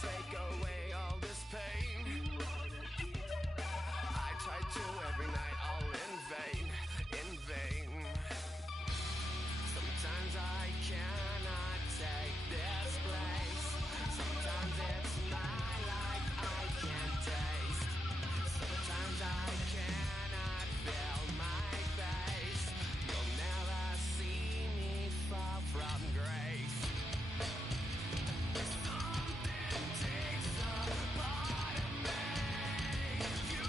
take away all this pain. I try to every night, all in vain, in vain. Sometimes I cannot take this place. Sometimes it's my life I can't taste. Sometimes I cannot feel my face. You'll never see me fall from grace. Something takes a part of me. You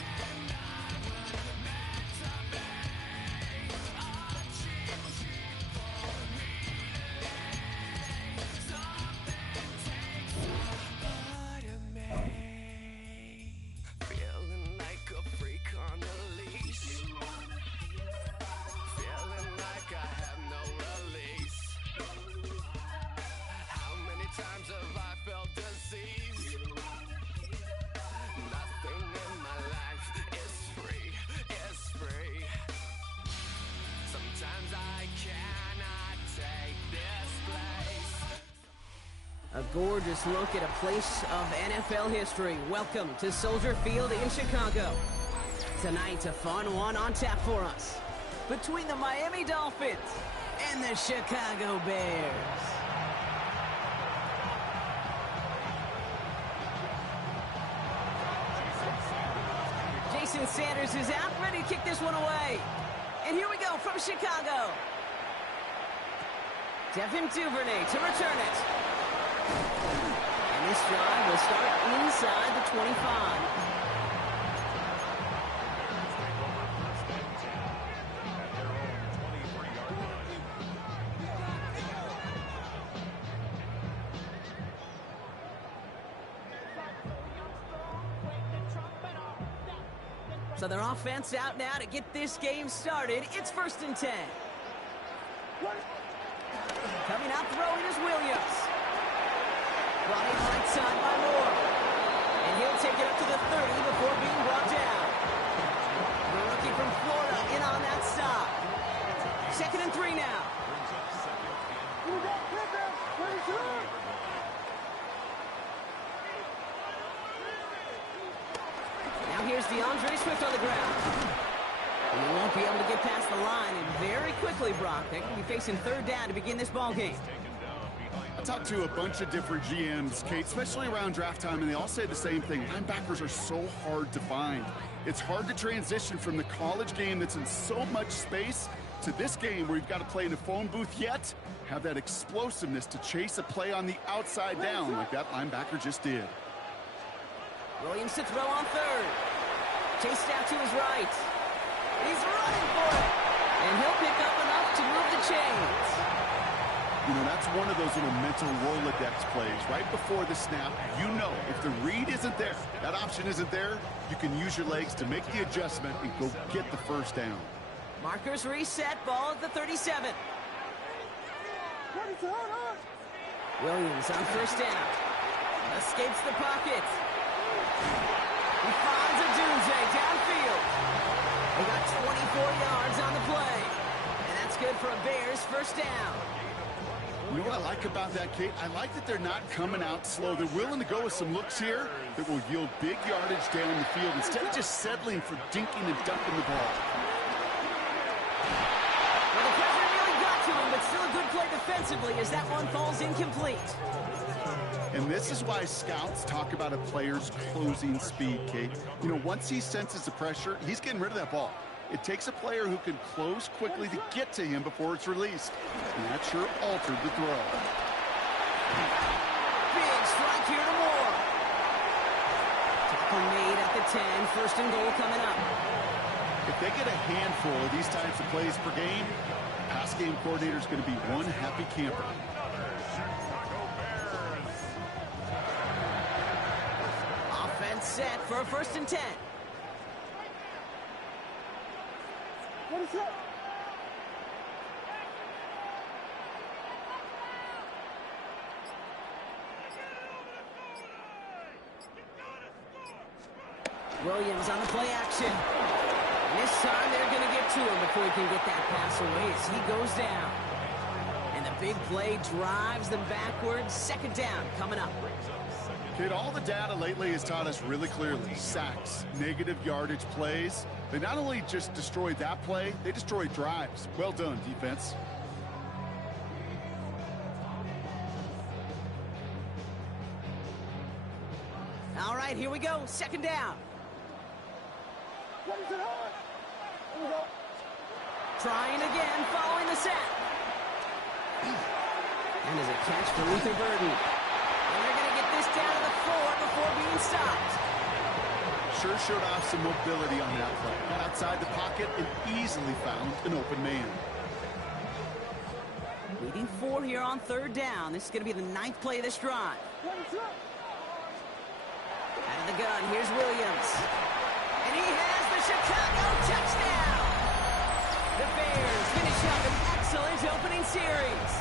and I were meant to be. A cheap for me to lay. Something takes a part of me. Feeling like a freak on a leash. Feeling like I have no release. How many times have I felt disease? Nothing in my life is free, is free. Sometimes I cannot take this place. A gorgeous look at a place of NFL history. Welcome to Soldier Field in Chicago. Tonight, a fun one on tap for us between the Miami Dolphins and the Chicago Bears. Jason Sanders is out, ready to kick this one away. And here we go from Chicago. Devin Duvernay to return it. And this drive will start inside the 25. So their offense out now to get this game started. It's 1st and 10. Coming out throwing is Williams. Brought in right side by Moore. And he'll take it up to the 30 before being brought down. The rookie from Florida in on that stop. 2nd and 3 now. Now here's DeAndre Swift on the ground. And he won't be able to get past the line, and very quickly, Brock, they're going to be facing 3rd down to begin this ball game. I talked to a bunch of different GMs, Kate, especially around draft time, and they all say the same thing. Linebackers are so hard to find. It's hard to transition from the college game that's in so much space to this game where you've got to play in a phone booth, yet have that explosiveness to chase a play on the outside down like that linebacker just did. Williams to throw on 3rd. Chased out to his right. He's running for it. And he'll pick up enough to move the chains. You know, that's one of those little mental Rolodex plays. Right before the snap, you know if the read isn't there, that option isn't there, you can use your legs to make the adjustment and go get the 1st down. Markers reset, ball at the 37. Williams on 1st down. Escapes the pocket. He finds a Dunze downfield. They got 24 yards on the play. And that's good for a Bears 1st down. You know what I like about that, Kate? I like that they're not coming out slow. They're willing to go with some looks here that will yield big yardage down the field instead of just settling for dinking and dunking the ball. Well, the pressure really got to him, but still a good play defensively as that one falls incomplete. And this is why scouts talk about a player's closing speed, Kate. You know, once he senses the pressure, he's getting rid of that ball. It takes a player who can close quickly to get to him before it's released. And that sure altered the throw. Big strike here to Moore. Tackle made at the 10. 1st and goal coming up. If they get a handful of these types of plays per game, the pass game coordinator is going to be one happy camper. Offense set for a 1st and 10. What is that? Williams on the play action. This time they're going to get to him before he can get that pass away as he goes down. And the big play drives them backwards. Second down coming up. Kid, all the data lately has taught us really clearly. Sacks, negative yardage plays. They not only just destroyed that play, they destroyed drives. Well done, defense. All right, here we go. Second down. What is it on? Here we go. Trying again, following the sack. And there's a catch for Luther Burden. And they're going to get this down to the 4 before being stopped. Sure showed off some mobility on that play. Got outside the pocket and easily found an open man. Leading 4 here on third down. This is going to be the 9th play of this drive. What is it? Out of the gun, here's Williams. And he has the Chicago touchdown! The Bears finish up an excellent opening series.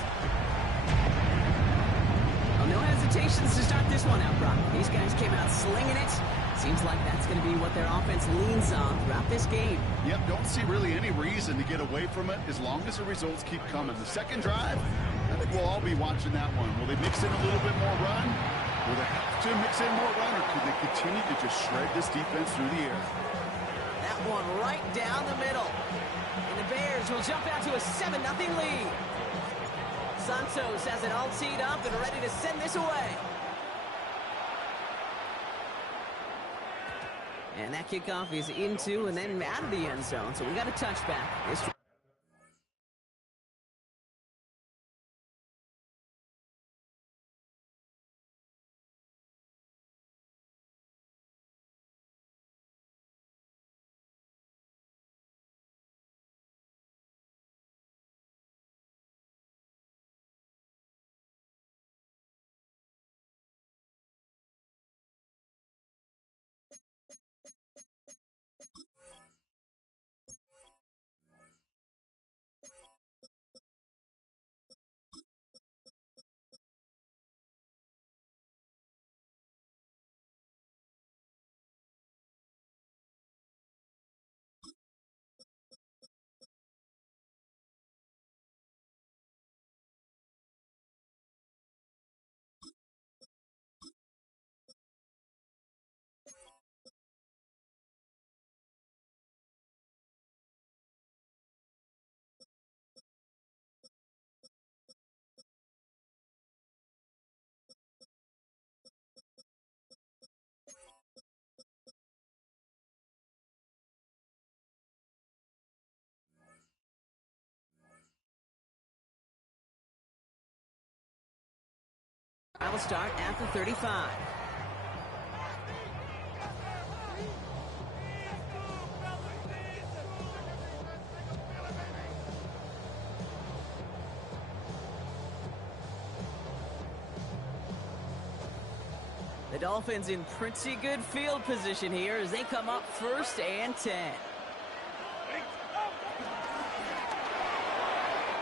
Well, no hesitations to start this one out, Brock. These guys came out slinging it. Seems like that's going to be what their offense leans on throughout this game. Yep, don't see really any reason to get away from it as long as the results keep coming. The second drive, I think we'll all be watching that one. Will they mix in a little bit more run? Will they have to mix in more run, or could they continue to just shred this defense through the air? That one right down the middle. And the Bears will jump out to a 7-0 lead. Santos has it all teed up and ready to send this away. And that kickoff is into and then out of the end zone. So we got a touchback. I will start at the 35. The Dolphins in pretty good field position here as they come up 1st and 10.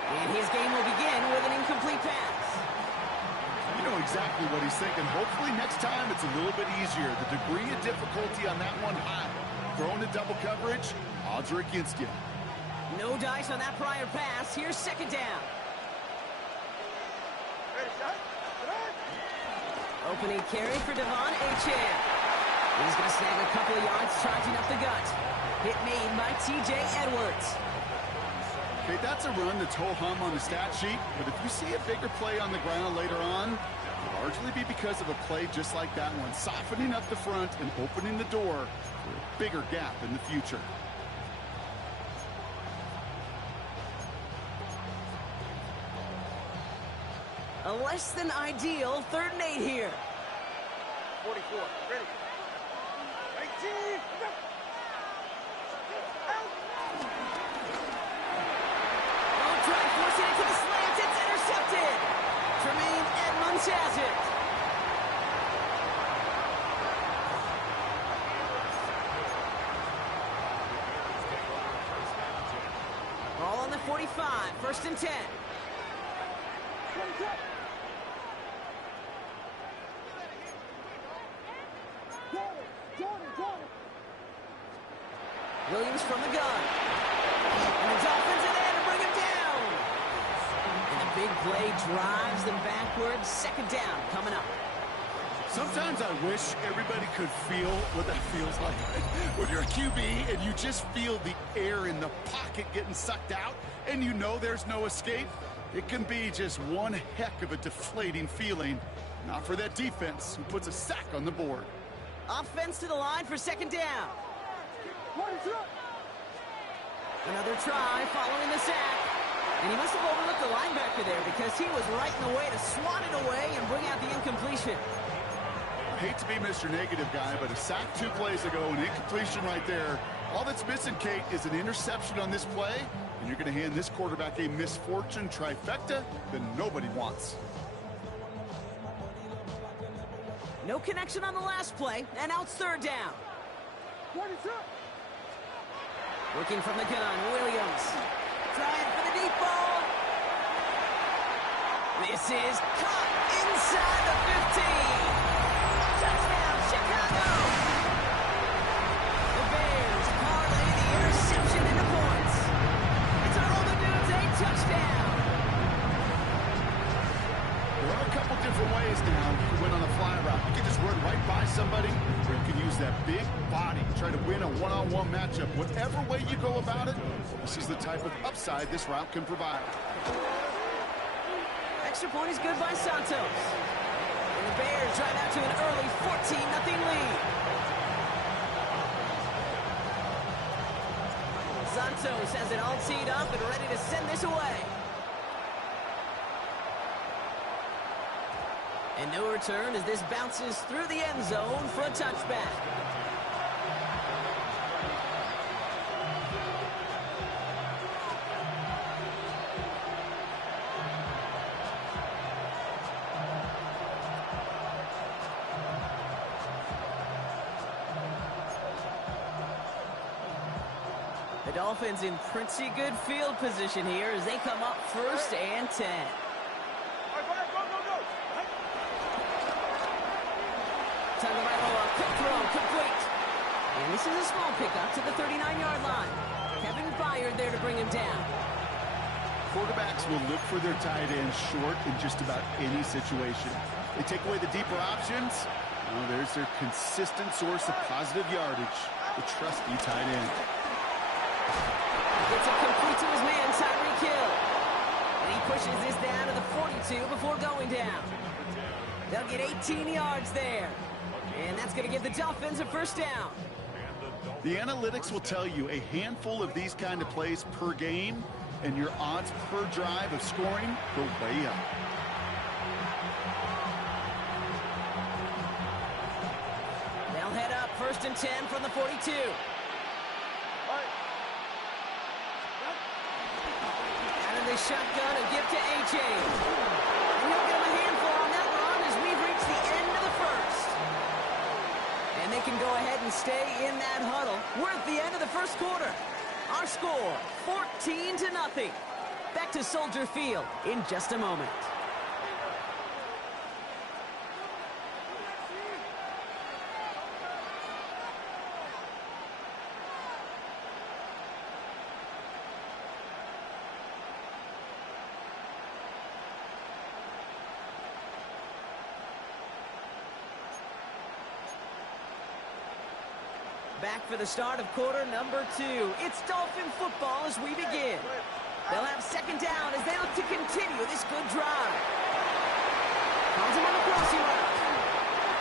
And his game will begin with an incomplete pass. You know exactly what he's thinking. Hopefully next time it's a little bit easier. The degree of difficulty on that one high. Thrown to double coverage, odds are against you. No dice on that prior pass. Here's second down. Opening carry for Devon Achane. He's going to snag a couple of yards charging up the gut. Hit made by T.J. Edwards. Okay, that's a run that's ho-hum on the stat sheet, but if you see a bigger play on the ground later on, it'll largely be because of a play just like that one, softening up the front and opening the door for a bigger gap in the future. A less than ideal 3rd and 8 here. 44, ready. 19, go. Long drive forcing it to the slant. It's intercepted. Tremaine Edmonds has it. Ball on the 45. 1st and 10. Williams from the gun. And the Dolphins are there to bring him down. And the big play drives them backwards. Second down coming up. Sometimes I wish everybody could feel what that feels like. When you're a QB and you just feel the air in the pocket getting sucked out and you know there's no escape, it can be just one heck of a deflating feeling. Not for that defense who puts a sack on the board. Offense to the line for second down. What is up? Another try following the sack. And he must have overlooked the linebacker there because he was right in the way to swat it away and bring out the incompletion. I hate to be Mr. Negative guy, but a sack 2 plays ago, an incompletion right there. All that's missing, Kate, is an interception on this play, and you're going to hand this quarterback a misfortune trifecta that nobody wants. No connection on the last play, and now it's third down. What is up? Working from the gun, Williams. Trying for the deep ball. This is caught inside the 15. Touchdown, Chicago! The Bears parlay the interception into points. It's a Roman Dudes a touchdown. There are a couple different ways now you can win on a fly route. You can just run right by somebody, or you can use that big body, try to win a one-on-one matchup. Whatever way you go about it, this is the type of upside this route can provide. Extra point is good by Santos. And the Bears drive out to an early 14-0 lead. Santos has it all teed up and ready to send this away. And no return as this bounces through the end zone for a touchback. The Dolphins in pretty good field position here as they come up first and 10. Tagovailoa, quick throw, complete. And this is a small pickup to the 39-yard line. Kevin Byard there to bring him down. Quarterbacks will look for their tight end short in just about any situation. They take away the deeper options. Well, there's their consistent source of positive yardage, the trusty tight end. Gets it complete to his man, Tyreek Hill. And he pushes this down to the 42 before going down. They'll get 18 yards there. And that's going to give the Dolphins a first down. The analytics will tell you a handful of these kind of plays per game, and your odds per drive of scoring go way up. They'll head up first and 10 from the 42. Out of the shotgun, a gift to A.J. And he'll give him a handful on that run as we've reached the end of the first. And they can go ahead and stay in that huddle. We're at the end of the first quarter. Our score, 14-0. Back to Soldier Field in just a moment. Back for the start of quarter number 2. It's Dolphin football as we begin. They'll have second down as they look to continue this good drive. Calls him on the crossing route.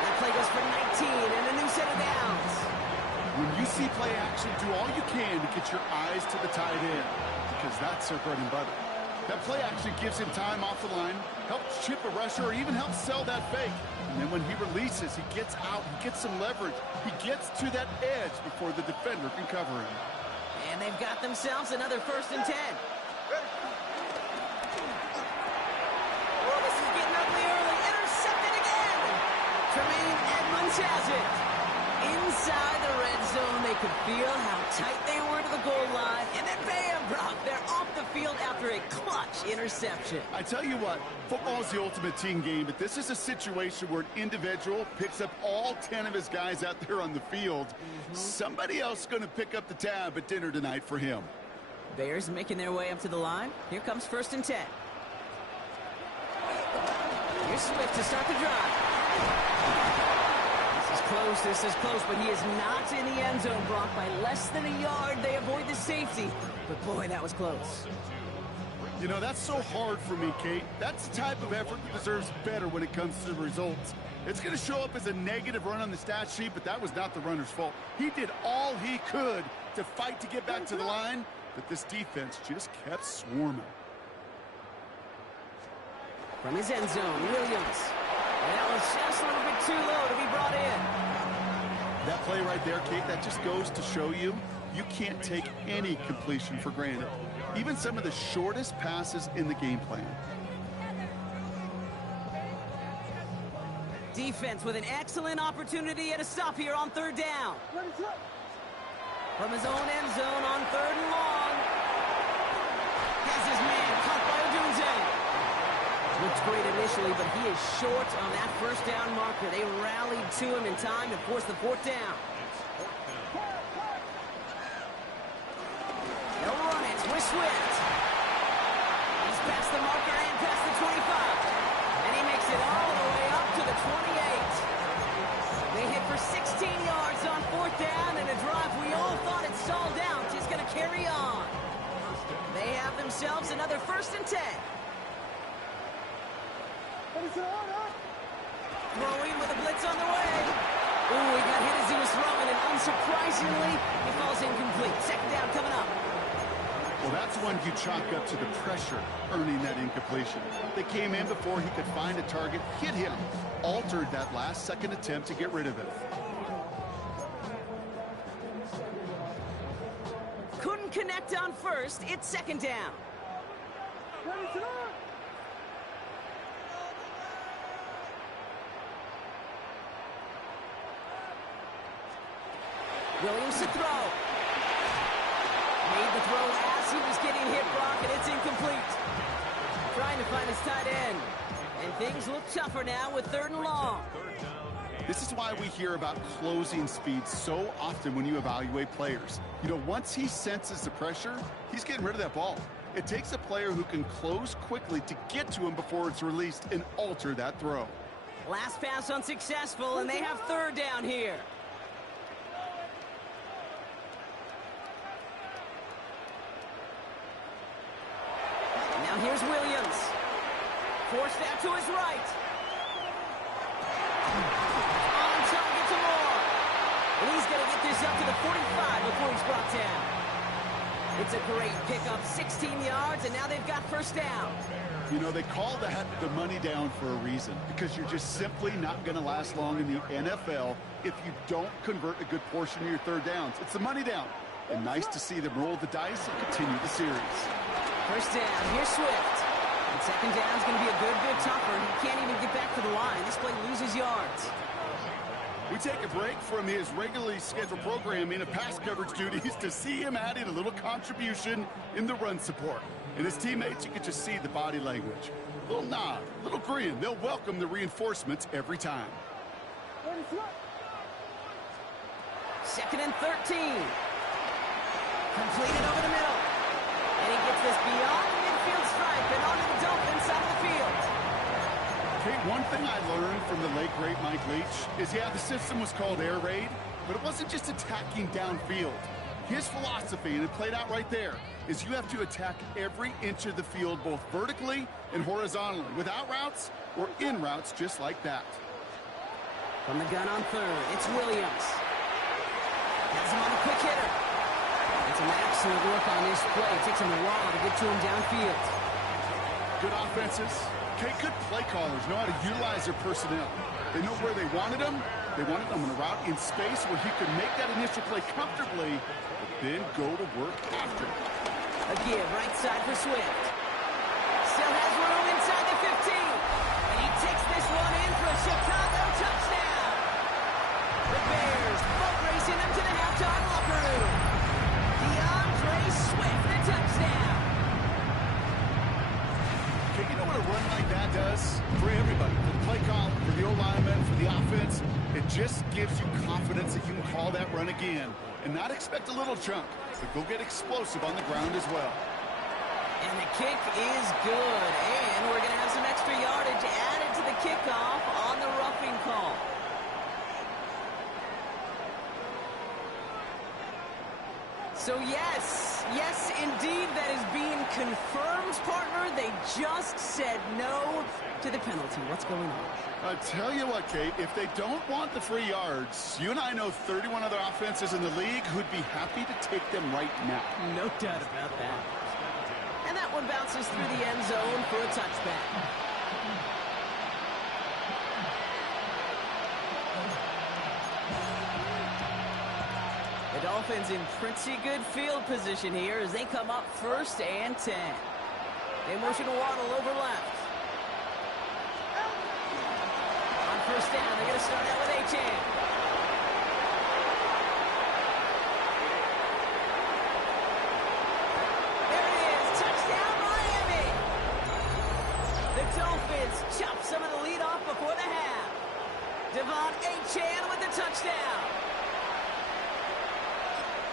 That play goes for 19 and a new set of downs. When you see play action, do all you can to get your eyes to the tight end, because that's their bread and butter. That play action gives him time off the line, helps chip a rusher, or even helps sell that fake. And then when he releases, he gets out, he gets some leverage. He gets to that edge before the defender can cover him. And they've got themselves another first and 10. Oh, this is getting ugly early. Intercepted again. Tremaine Edmonds has it. Inside the red zone, they could feel how tight they were to the goal line. And then bam, Brock, they're off the field after a clutch interception. I tell you what, football is the ultimate team game, but this is a situation where an individual picks up all 10 of his guys out there on the field. Somebody else is going to pick up the tab at dinner tonight for him. Bears making their way up to the line. Here comes first and 10. Here's Swift to start the drive. This is close, but he is not in the end zone, Brock. By less than a yard, they avoid the safety. But boy, that was close. You know, that's so hard for me, Kate. That's the type of effort that deserves better when it comes to the results. It's going to show up as a negative run on the stat sheet, but that was not the runner's fault. He did all he could to fight to get back to the line, but this defense just kept swarming. From his end zone, Williams. And that was just a little bit too low to be brought in. That play right there, Kate, that just goes to show you can't take any completion for granted. Even some of the shortest passes in the game plan. Defense with an excellent opportunity at a stop here on third down. From his own end zone on third and long. Has his man caught by Odunze. Looks great initially, but he is short on that first down marker. They rallied to him in time to force the fourth down. They'll run it with Swift. He's past the marker and past the 25. And he makes it all the way up to the 28. They hit for 16 yards on fourth down, and a drive we all thought had stalled out is going to carry on. They have themselves another 1st and 10. Throwing with a blitz on the way. Ooh, he got hit as he was throwing, and unsurprisingly, he falls incomplete. Second down coming up. Well, that's one you chalk up to the pressure earning that incompletion. They came in before he could find a target, hit him, altered that last-second attempt to get rid of it. Couldn't connect on first. It's second down. Williams to throw. Made the throw as he was getting hit, Brock, and it's incomplete. Trying to find his tight end. And things look tougher now with third and long. This is why we hear about closing speed so often when you evaluate players. You know, once he senses the pressure, he's getting rid of that ball. It takes a player who can close quickly to get to him before it's released and alter that throw. Last pass unsuccessful, and they have third down here. Now here's Williams. Forced out to his right. On target to Moore. And he's going to get this up to the 45 before he's brought down. It's a great pickup, 16 yards, and now they've got first down. You know, they call that the money down for a reason, because you're just simply not going to last long in the NFL if you don't convert a good portion of your third downs. It's the money down. And nice to see them roll the dice and continue the series. First down, here's Swift. And second down's going to be a good bit tougher. He can't even get back to the line. This play loses yards. We take a break from his regularly scheduled programming of pass coverage duties to see him adding a little contribution in the run support. And his teammates, you can just see the body language. A little nod, a little grin. They'll welcome the reinforcements every time. Second and 13. Completed over the middle. And he gets this beyond the midfield stripe and onto the Dolphins side of the field. Okay, one thing I learned from the late, great Mike Leach is, yeah, the system was called air raid, but it wasn't just attacking downfield. His philosophy, and it played out right there, is you have to attack every inch of the field, both vertically and horizontally, without routes or in routes just like that. From the gun on third, it's Williams. Has him on a quick hitter. It's an excellent look on this play. It takes him a while to get to him downfield. Good offenses. Okay, good play callers know how to utilize their personnel. They know where they wanted them. They wanted them on a route in space where he could make that initial play comfortably, but then go to work after. A give, right side for Swift. Still has room inside the 15. And he takes this one in for a Chicago touchdown. The Bears boat racing them to the halftime locker room. DeAndre Swift, the touchdown. Okay, you know what a run like that does? For everybody, for the play call, for the O-lineman, for the offense, it just gives you confidence that you can call that run again and not expect a little chunk, but go get explosive on the ground as well. And the kick is good, and we're going to have some extra yardage added to the kickoff on the roughing call. So yes, indeed, that is being confirmed, partner. They just said no to the penalty. What's going on? I tell you what, Kate, if they don't want the free yards, you and I know 31 other offenses in the league who'd be happy to take them right now. No doubt about that. And that one bounces through the end zone for a touchback. The Dolphins in pretty good field position here as they come up 1st and 10. They motion a Waddle over left. On 1st down, they're going to start out with Achane. There it is. Touchdown, Miami. The Dolphins chop some of the lead off before the half. Devon Achane with the touchdown.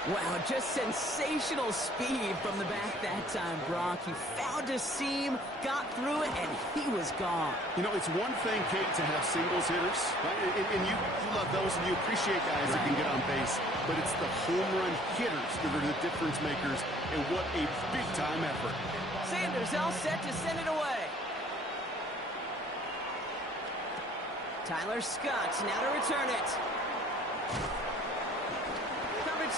Wow, just sensational speed from the back that time, Brock. He found a seam, got through it, and he was gone. You know, it's one thing, Kate, to have singles hitters, right? And you love those, and you appreciate guys that can get on base. But it's the home run hitters that are the difference makers, and what a big-time effort. Sanders all set to send it away. Tyler Scott now to return it.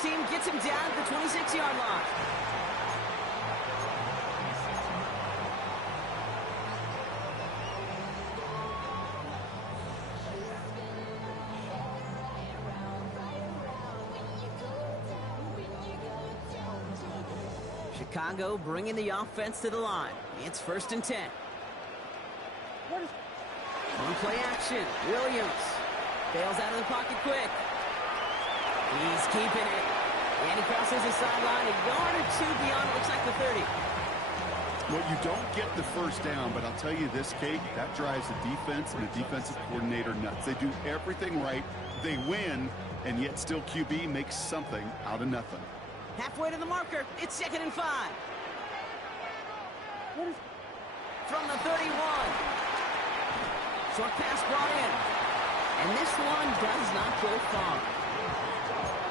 Team gets him down at the 26-yard line. Chicago bringing the offense to the line. It's 1st and 10. On play action. Williams bails out of the pocket quick. He's keeping it. And he crosses the sideline a yard or two beyond, looks like the 30. Well, you don't get the 1st down, but I'll tell you this, Kate, that drives the defense and the defensive coordinator nuts. They do everything right. They win, and yet still QB makes something out of nothing. Halfway to the marker. It's 2nd and 5. From the 31. Short pass brought in. And this one does not go far.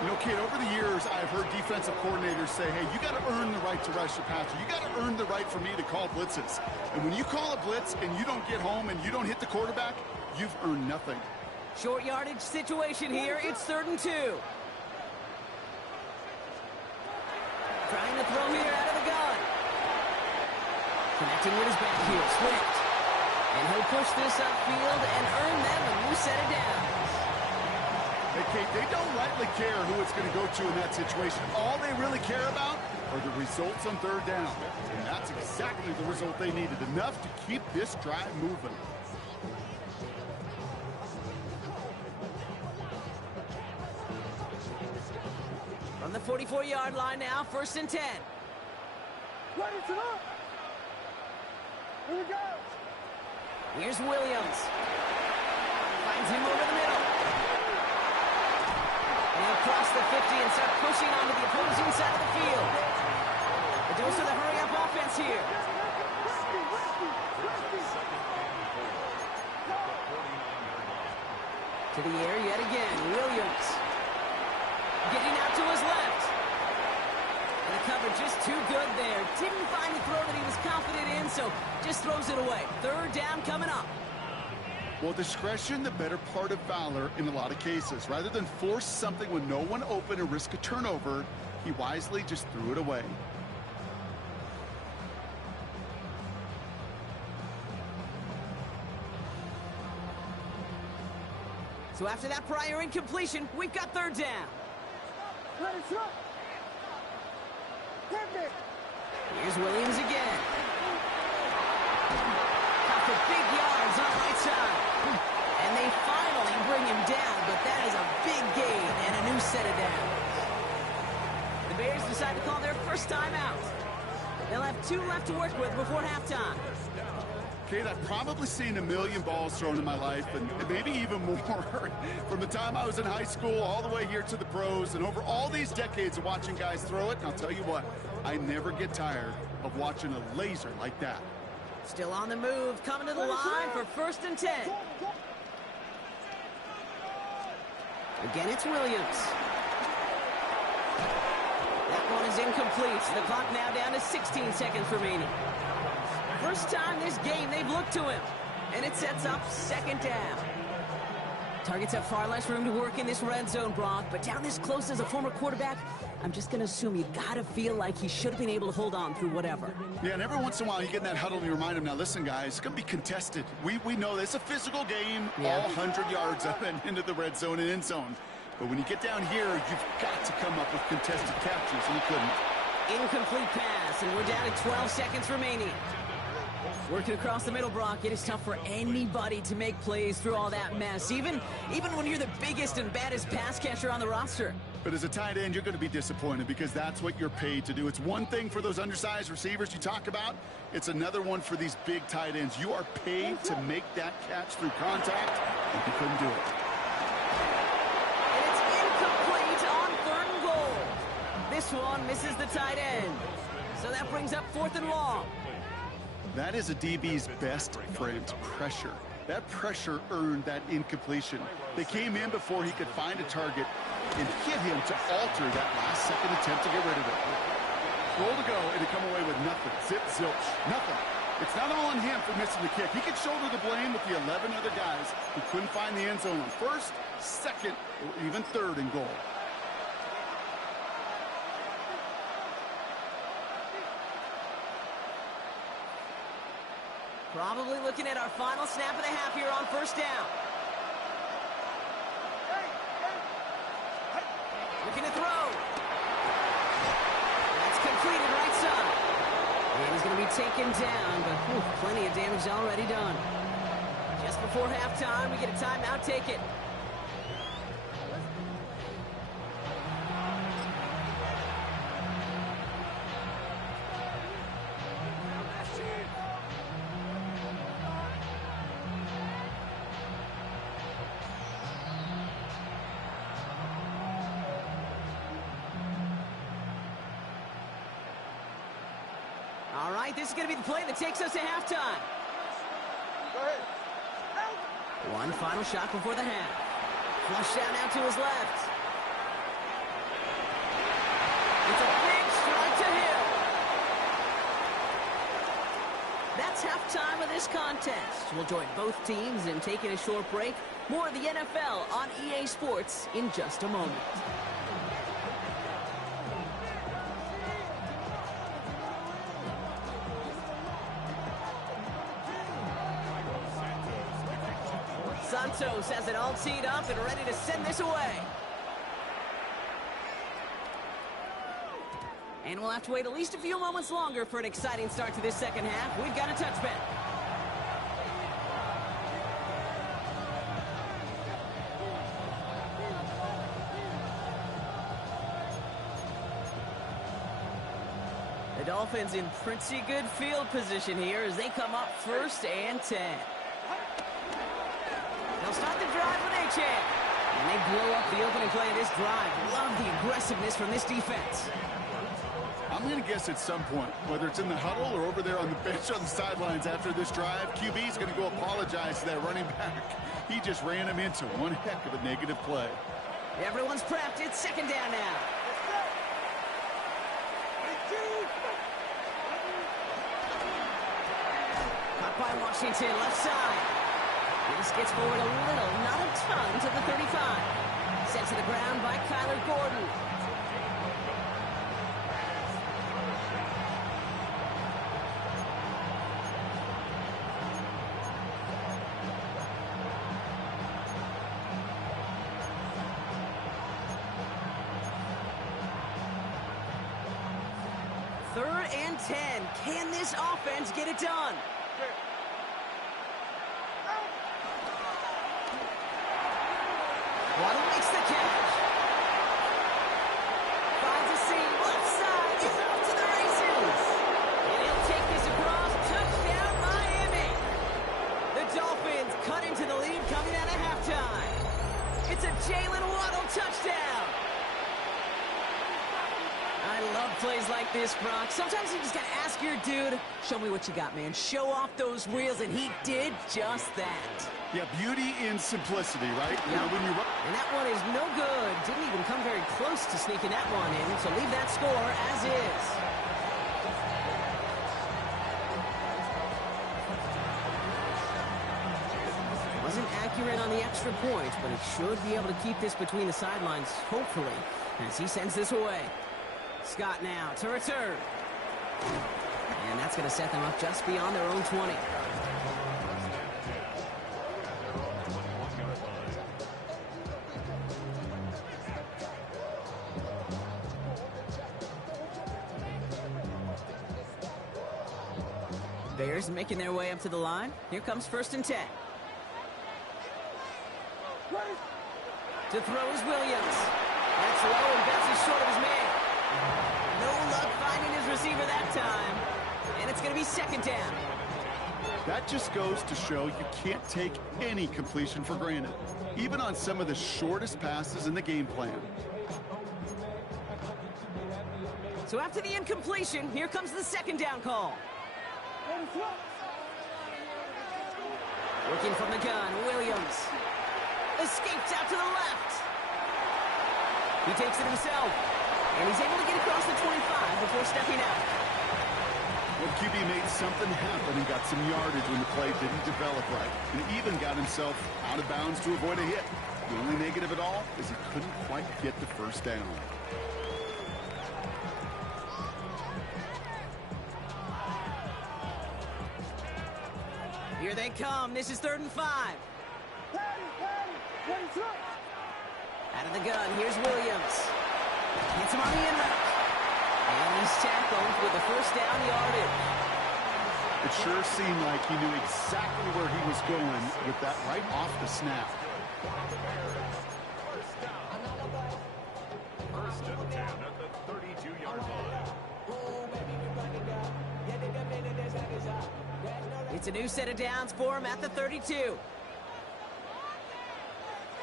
You know, Kate, over the years, I've heard defensive coordinators say, hey, you got to earn the right to rush the passer. You got to earn the right for me to call blitzes. And when you call a blitz and you don't get home and you don't hit the quarterback, you've earned nothing. Short yardage situation here. It's 3rd and 2. Trying to throw here out of the gun. Connecting with his back heel, Swift. And he'll push this upfield and earn them a new set of downs. Hey, Kate, they don't rightly care who it's going to go to in that situation. All they really care about are the results on 3rd down. And that's exactly the result they needed. Enough to keep this drive moving. From the 44-yard line now, 1st and 10. Ready to up. Here we go. Here's Williams. Finds him over the middle. And he'll cross the 50 and start pushing onto the opposing side of the field. The dose of the hurry-up offense here. To the air yet again. Williams. Getting out to his left. And the cover just too good there. Didn't find the throw that he was confident in, so just throws it away. 3rd down coming up. Well, discretion, the better part of valor in a lot of cases. Rather than force something with no one open and risk a turnover, he wisely just threw it away. So after that prior incompletion, we've got 3rd down. Ready to up. Here's Williams again. Got the big yards on the right side. And they finally bring him down, but that is a big gain and a new set of downs. The Bears decide to call their first timeout. They'll have 2 left to work with before halftime. Kate, I've probably seen a million balls thrown in my life, and maybe even more. From the time I was in high school all the way here to the pros, and over all these decades of watching guys throw it, and I'll tell you what, I never get tired of watching a laser like that. Still on the move, coming to the line for 1st and 10. Again, it's Williams. That one is incomplete. The clock now down to 16 seconds remaining. First time this game they've looked to him. And it sets up 2nd down. Targets have far less room to work in this red zone, Brock. But down this close as a former quarterback, I'm just going to assume you got to feel like he should have been able to hold on through whatever. Yeah, and every once in a while you get in that huddle and you remind him, now listen, guys, it's going to be contested. We know this. It's a physical game, all 100 yards up and into the red zone and end zone. But when you get down here, you've got to come up with contested captures, and he couldn't. Incomplete pass, and we're down to 12 seconds remaining. Working across the middle, Brock, it is tough for anybody to make plays through all that mess, even when you're the biggest and baddest pass catcher on the roster. But as a tight end, you're going to be disappointed because that's what you're paid to do. It's one thing for those undersized receivers you talk about. It's another one for these big tight ends. You are paid to make that catch through contact, and you couldn't do it. And it's incomplete on 3rd and goal. This one misses the tight end. So that brings up 4th and long. That is a DB's best friend, pressure. That pressure earned that incompletion. They came in before he could find a target and hit him to alter that last-second attempt to get rid of it. Goal to go, and he come away with nothing. Zip, zilch, nothing. It's not all on him for missing the kick. He could shoulder the blame with the 11 other guys who couldn't find the end zone on 1st, 2nd, or even 3rd and goal. Probably looking at our final snap of the half here on 1st down. Looking to throw. That's completed right side. And he's going to be taken down, but plenty of damage already done. Just before halftime, we get a timeout. Take it. All right, this is going to be the play that takes us to halftime. One final shot before the half. Flushed out now to his left. It's a big strike to him. That's halftime of this contest. We'll join both teams in taking a short break. More of the NFL on EA Sports in just a moment. Santos has it all teed up and ready to send this away. And we'll have to wait at least a few moments longer for an exciting start to this 2nd half. We've got a touchback. The Dolphins in pretty good field position here as they come up 1st and 10. They'll start the drive with Achane. And they blow up the opening play of this drive. Love the aggressiveness from this defense. I'm going to guess at some point, whether it's in the huddle or over there on the bench on the sidelines after this drive, QB is going to go apologize to that running back. He just ran him into one heck of a negative play. Everyone's prepped. It's 2nd down now. Caught by Washington, left side. This gets forward a little, not a ton, to the 35. Sent to the ground by Kyler Gordon. Third and 10. Can this offense get it done? Waddle makes the catch. Finds a seam, left side, he's off to the races. And he'll take this across, touchdown Miami. The Dolphins cut into the lead coming out of halftime. It's a Jalen Waddle touchdown. I love love plays like this, Brock. Sometimes you just gotta ask your dude, show me what you got, man. Show off those wheels, and he did just that. Yeah, beauty in simplicity, right? You know, when you run. And that one is no good. Didn't even come very close to sneaking that one in, so leave that score as is. Wasn't accurate on the extra point, but it should be able to keep this between the sidelines, hopefully, as he sends this away. Scott now to return. And that's going to set them up just beyond their own 20. Bears making their way up to the line. Here comes 1st and 10. To throw is Williams. That's low and bounces short of his man. No luck finding his receiver that time. And it's going to be 2nd down. That just goes to show you can't take any completion for granted, even on some of the shortest passes in the game plan. So after the incompletion, here comes the 2nd down call. Working from the gun, Williams. Escapes out to the left. He takes it himself. And he's able to get across the 25 before stepping out. Well, QB made something happen and got some yardage when the play didn't develop right. And even got himself out of bounds to avoid a hit. The only negative at all is he couldn't quite get the 1st down. Here they come. This is 3rd and 5. Out of the gun, here's Williams. Hits him on the end route. And he's tackled with the 1st down yardage. It sure seemed like he knew exactly where he was going with that right off the snap. 1st and 10 at the 32-yard line. It's a new set of downs for him at the 32.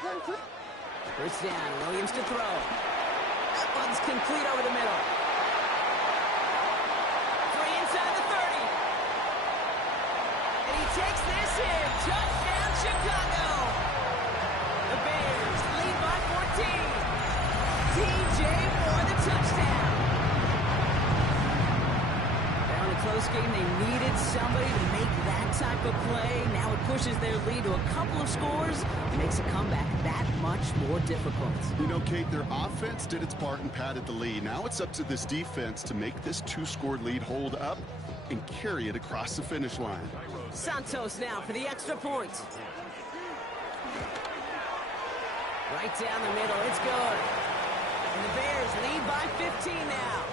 1st down, Williams to throw. That one's complete over the middle. 3 inside the 30. And he takes this in. Touchdown, Chicago. The Bears lead by 14. TJ for the touchdown. Now in a close game, they needed somebody to make that type of play. Now it pushes their lead to a couple of scores and makes a comeback that much more difficult. You know, Kate, their offense did its part and padded the lead. Now it's up to this defense to make this 2-score lead hold up and carry it across the finish line. Santos now for the extra point. Right down the middle, it's good. And the Bears lead by 15 now.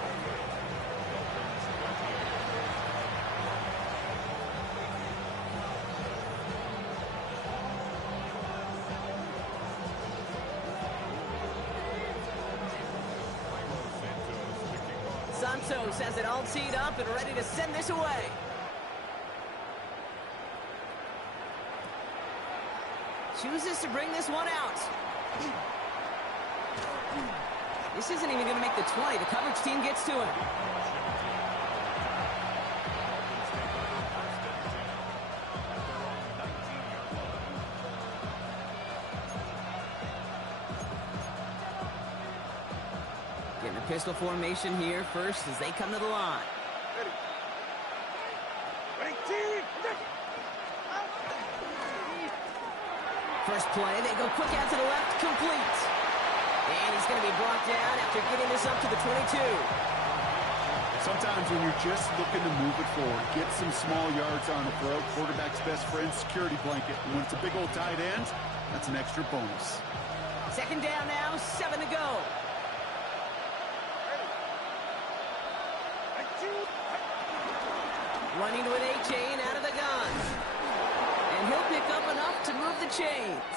Santos has it all teed up and ready to send this away. Chooses to bring this one out. This isn't even going to make the 20. The coverage team gets to him. Getting a pistol formation here first as they come to the line. First play, they go quick out to the left, complete. And he's going to be brought down after getting this up to the 22. Sometimes when you're just looking to move it forward, get some small yards on the throw, quarterback's best friend, security blanket. And when it's a big old tight end, that's an extra bonus. 2nd down now, 7 to go. Running with A-Chain out of the gun. And he'll pick up enough to move the chains.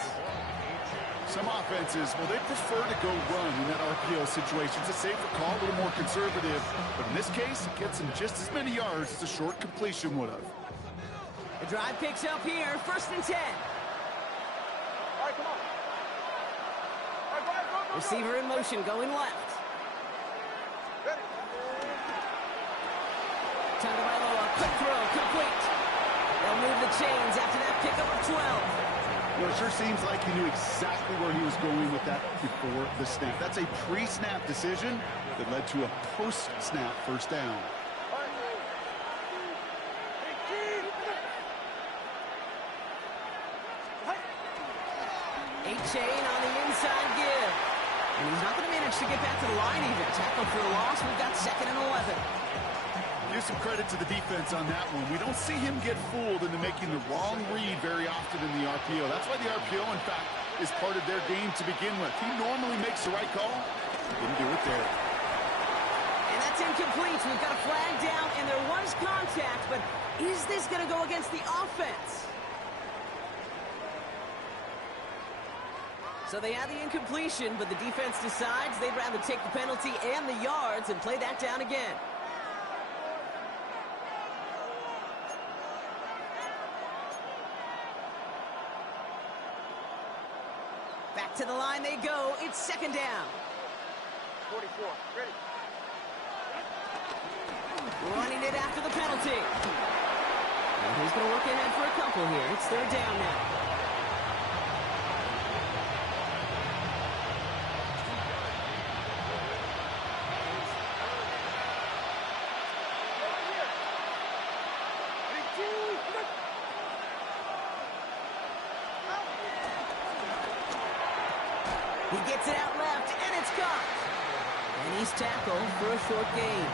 Some offenses, well, they prefer to go run in that RPO situation. It's a safer call, a little more conservative. But in this case, it gets him just as many yards as a short completion would have. The drive picks up here, 1st and 10. All right, come on. All right, go. Receiver in motion, going left. Ready. throw, complete. They'll move the chains after that pickup of 12. Well, it sure seems like he knew exactly where he was going with that before the snap. That's a pre-snap decision that led to a post-snap first down. Chain on the inside give. And he's not going to manage to get back to the line even. Tackle for a loss. We've got 2nd and 11. Give some credit to the defense on that one. We don't see him get fooled into making the wrong read very often in the RPO. That's why the RPO, in fact, is part of their game to begin with. He normally makes the right call. Didn't do it there. And that's incomplete. We've got a flag down, and there was contact, but is this going to go against the offense? So they had the incompletion, but the defense decides they'd rather take the penalty and the yards and play that down again. Back to the line they go. It's 2nd down. 44, ready. Running it after the penalty. And he's going to work ahead for a couple here. It's 3rd down now. He gets it out left, and it's caught. And he's tackled for a short gain.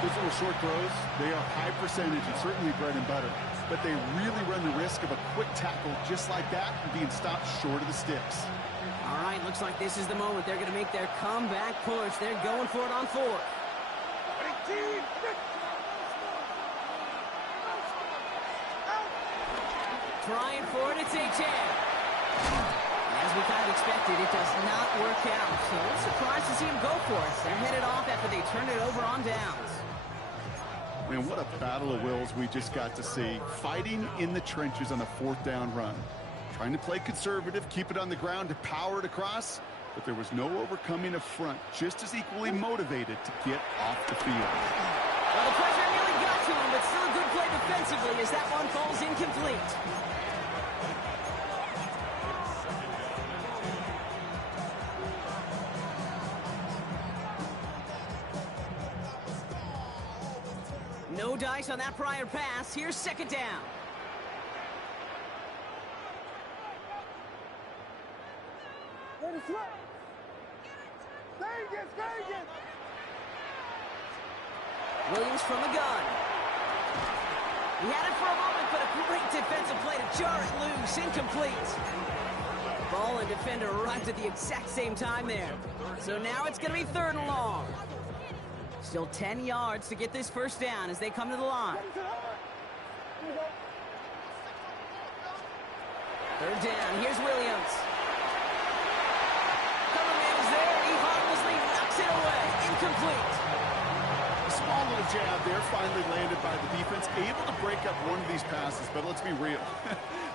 Those little short throws, they are high percentage and certainly bread and butter. But they really run the risk of a quick tackle just like that and being stopped short of the sticks. All right, looks like this is the moment. They're going to make their comeback push. They're going for it on 4th. Trying for it, it's Achane. As we kind of expected, it does not work out. So we're surprised to see him go for it. They're headed off after they turned it over on downs. Man, what a battle of wills we just got to see. Fighting in the trenches on a 4th down run. Trying to play conservative, keep it on the ground to power it across. But there was no overcoming a front just as equally motivated to get off the field. Well, the pressure nearly got to him, but still a good play defensively as that one falls incomplete. No dice on that prior pass. Here's 2nd down. Williams from the gun. He had it for a moment, but a great defensive play to jar it loose. Incomplete. Ball and defender arrived at the exact same time there. So now it's going to be 3rd and long. Still 10 yards to get this first down as they come to the line. 3rd down. Here's Williams. Cover man is there. He harmlessly knocks it away. Incomplete. A small little jab there, finally landed by the defense. Able to break up one of these passes, but let's be real.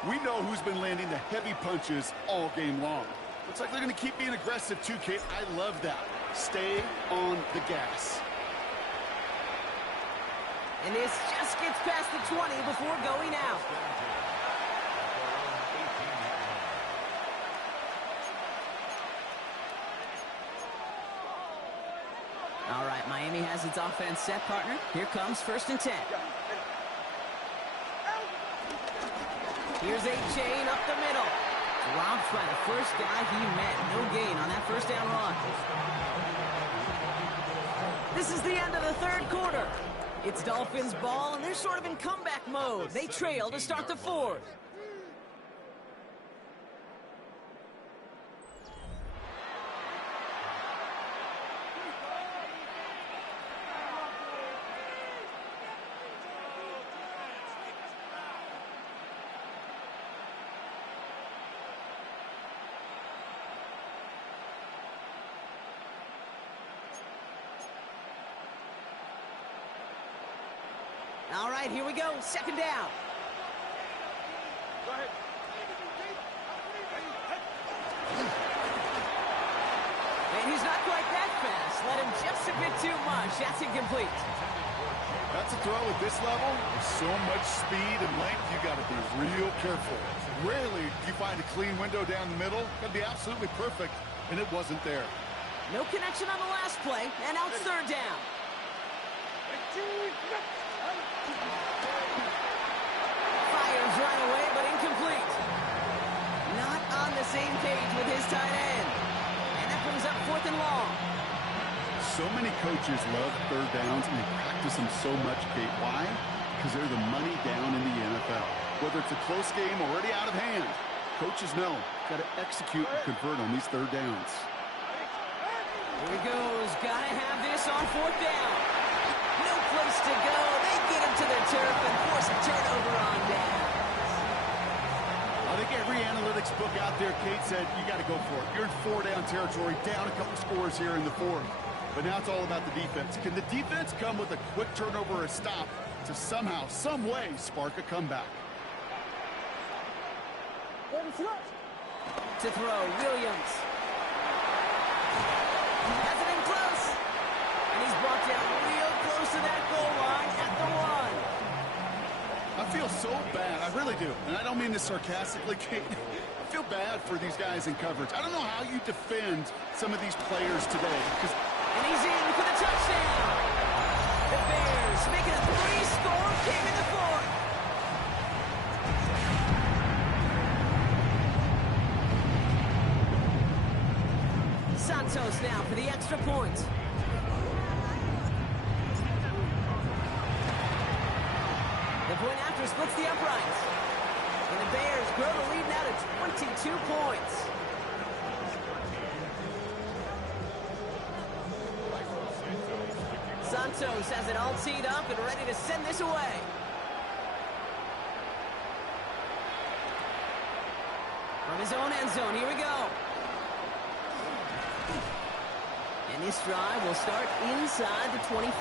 We know who's been landing the heavy punches all game long. Looks like they're going to keep being aggressive too, Kate. I love that. Stay on the gas. And this just gets past the 20 before going out. All right, Miami has its offense set, partner. Here comes 1st and 10. Here's Achane up the middle. Dropped by the first guy he met. No gain on that first down run. This is the end of the 3rd quarter. It's Dolphins ball, and they're sort of in comeback mode. They trail to start the 4th. All right, here we go. 2nd down. Go ahead. And he's not quite that fast. Let him just a bit too much. That's incomplete. That's a throw at this level. With so much speed and length, you got to be real careful. Rarely do you find a clean window down the middle. Got to be absolutely perfect, and it wasn't there. No connection on the last play, and now it's third down. Fires right away, but incomplete. Not on the same page with his tight end. And that brings up fourth and long. So many coaches love third downs, and they practice them so much, Kate. Why? Because they're the money down in the NFL. Whether it's a close game already out of hand, coaches know, got to execute and convert on these third downs. Here he goes. Got to have this on fourth down. No place to go. They get him to the turf and force a turnover on down. I think every analytics book out there, Kate, said you got to go for it. You're in four-down territory, down a couple scores here in the fourth. But now it's all about the defense. Can the defense come with a quick turnover or a stop to somehow, some way, spark a comeback? To throw, Williams. Has it in close. And he's brought down real close to that goal line at the one. I feel so bad. I really do. And I don't mean this sarcastically, Kate. I feel bad for these guys in coverage. I don't know how you defend some of these players today. And he's in for the touchdown. The Bears making a 3-score game in the fourth. Santos now for the extra point. The point after splits the uprights. And the Bears grow the lead now to 22 points. Santos has it all teed up and ready to send this away. From his own end zone, here we go. And this drive will start inside the 25.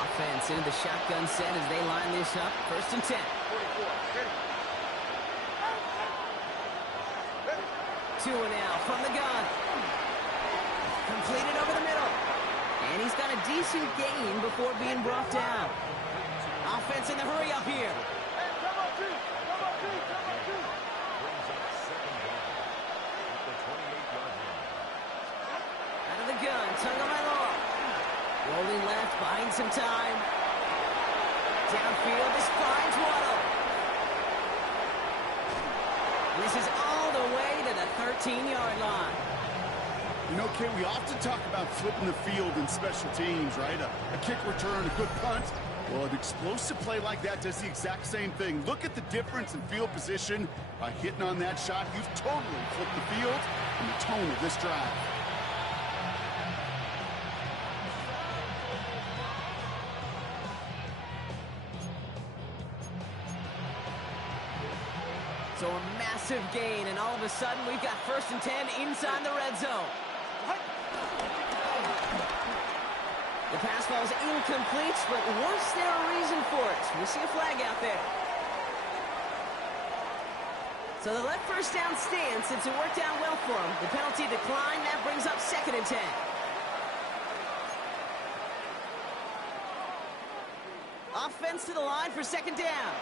Offense into the shotgun set as they line this up. First and 10. 2 now from the gun. Completed over the middle. And he's got a decent gain before being brought down. Offense in the hurry up here. Out of the gun, Tagovailoa. Rolling left, buying some time. Downfield, this finds Waddle. This is all the way to the 13-yard line. You know, Kate, we often talk about flipping the field in special teams, right? A kick return, a good punt. Well, an explosive play like that does the exact same thing. Look at the difference in field position. By hitting on that shot, you've totally flipped the field and the tone of this drive. So a massive gain, and all of a sudden we've got first and 10 inside the red zone. The pass ball is incomplete, but was there a reason for it? We see a flag out there. So the left first down stands since it worked out well for him. The penalty declined, that brings up second and 10. Offense to the line for second down.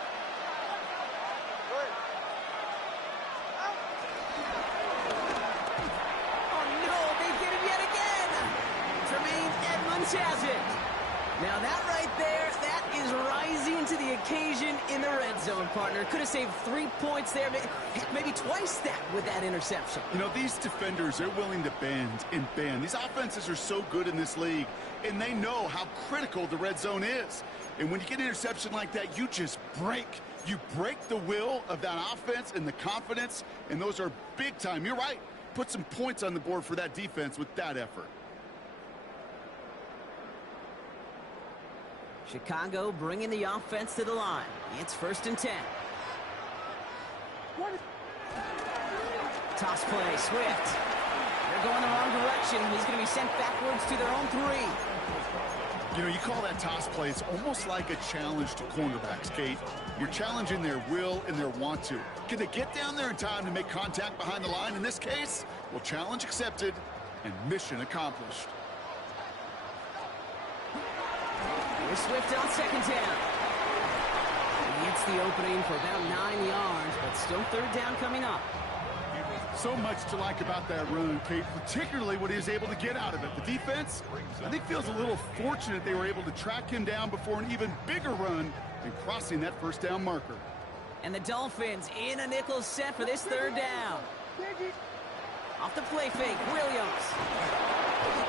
Has it. Now that right there, that is rising to the occasion in the red zone, partner. Could have saved 3 points there, maybe twice that with that interception. You know, these defenders, they're willing to bend and bend. These offenses are so good in this league, and they know how critical the red zone is. And when you get an interception like that, you just break. You break the will of that offense and the confidence, and those are big time. You're right. Put some points on the board for that defense with that effort. Chicago bringing the offense to the line. It's first and 10. Toss play, Swift. They're going the wrong direction. He's going to be sent backwards to their own 3. You know, you call that toss play, it's almost like a challenge to cornerbacks, Kate. You're challenging their will and their want to. Can they get down there in time to make contact behind the line? In this case, Well, challenge accepted and mission accomplished. Here's Swift on second down. He hits the opening for about 9 yards, but still third down coming up. So much to like about that run, Kate, particularly what he was able to get out of it. The defense, I think, feels a little fortunate they were able to track him down before an even bigger run and crossing that first down marker. And the Dolphins in a nickel set for this third down. Off the play fake, Williams.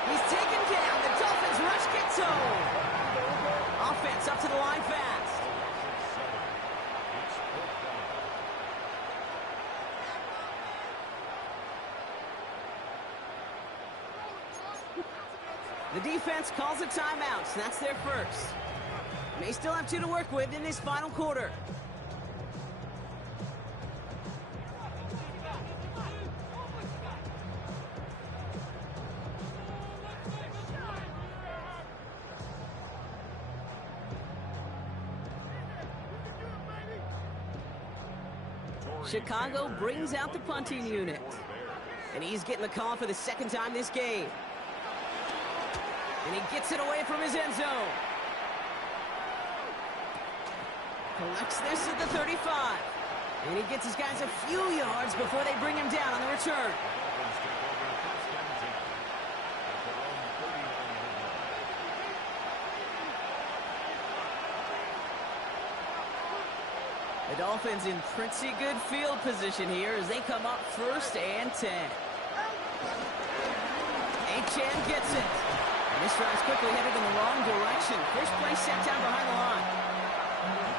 He's taken down. The Dolphins rush gets home. Offense up to the line fast. The defense calls a timeout, so that's their first. They still have 2 to work with in this final quarter. Chicago brings out the punting unit. And he's getting the call for the second time this game. And he gets it away from his end zone. Collects this at the 35. And he gets his guys a few yards before they bring him down on the return. The Dolphins in pretty good field position here as they come up 1st and 10. Achane gets it. And this drive's quickly headed in the wrong direction. First play set down behind the line.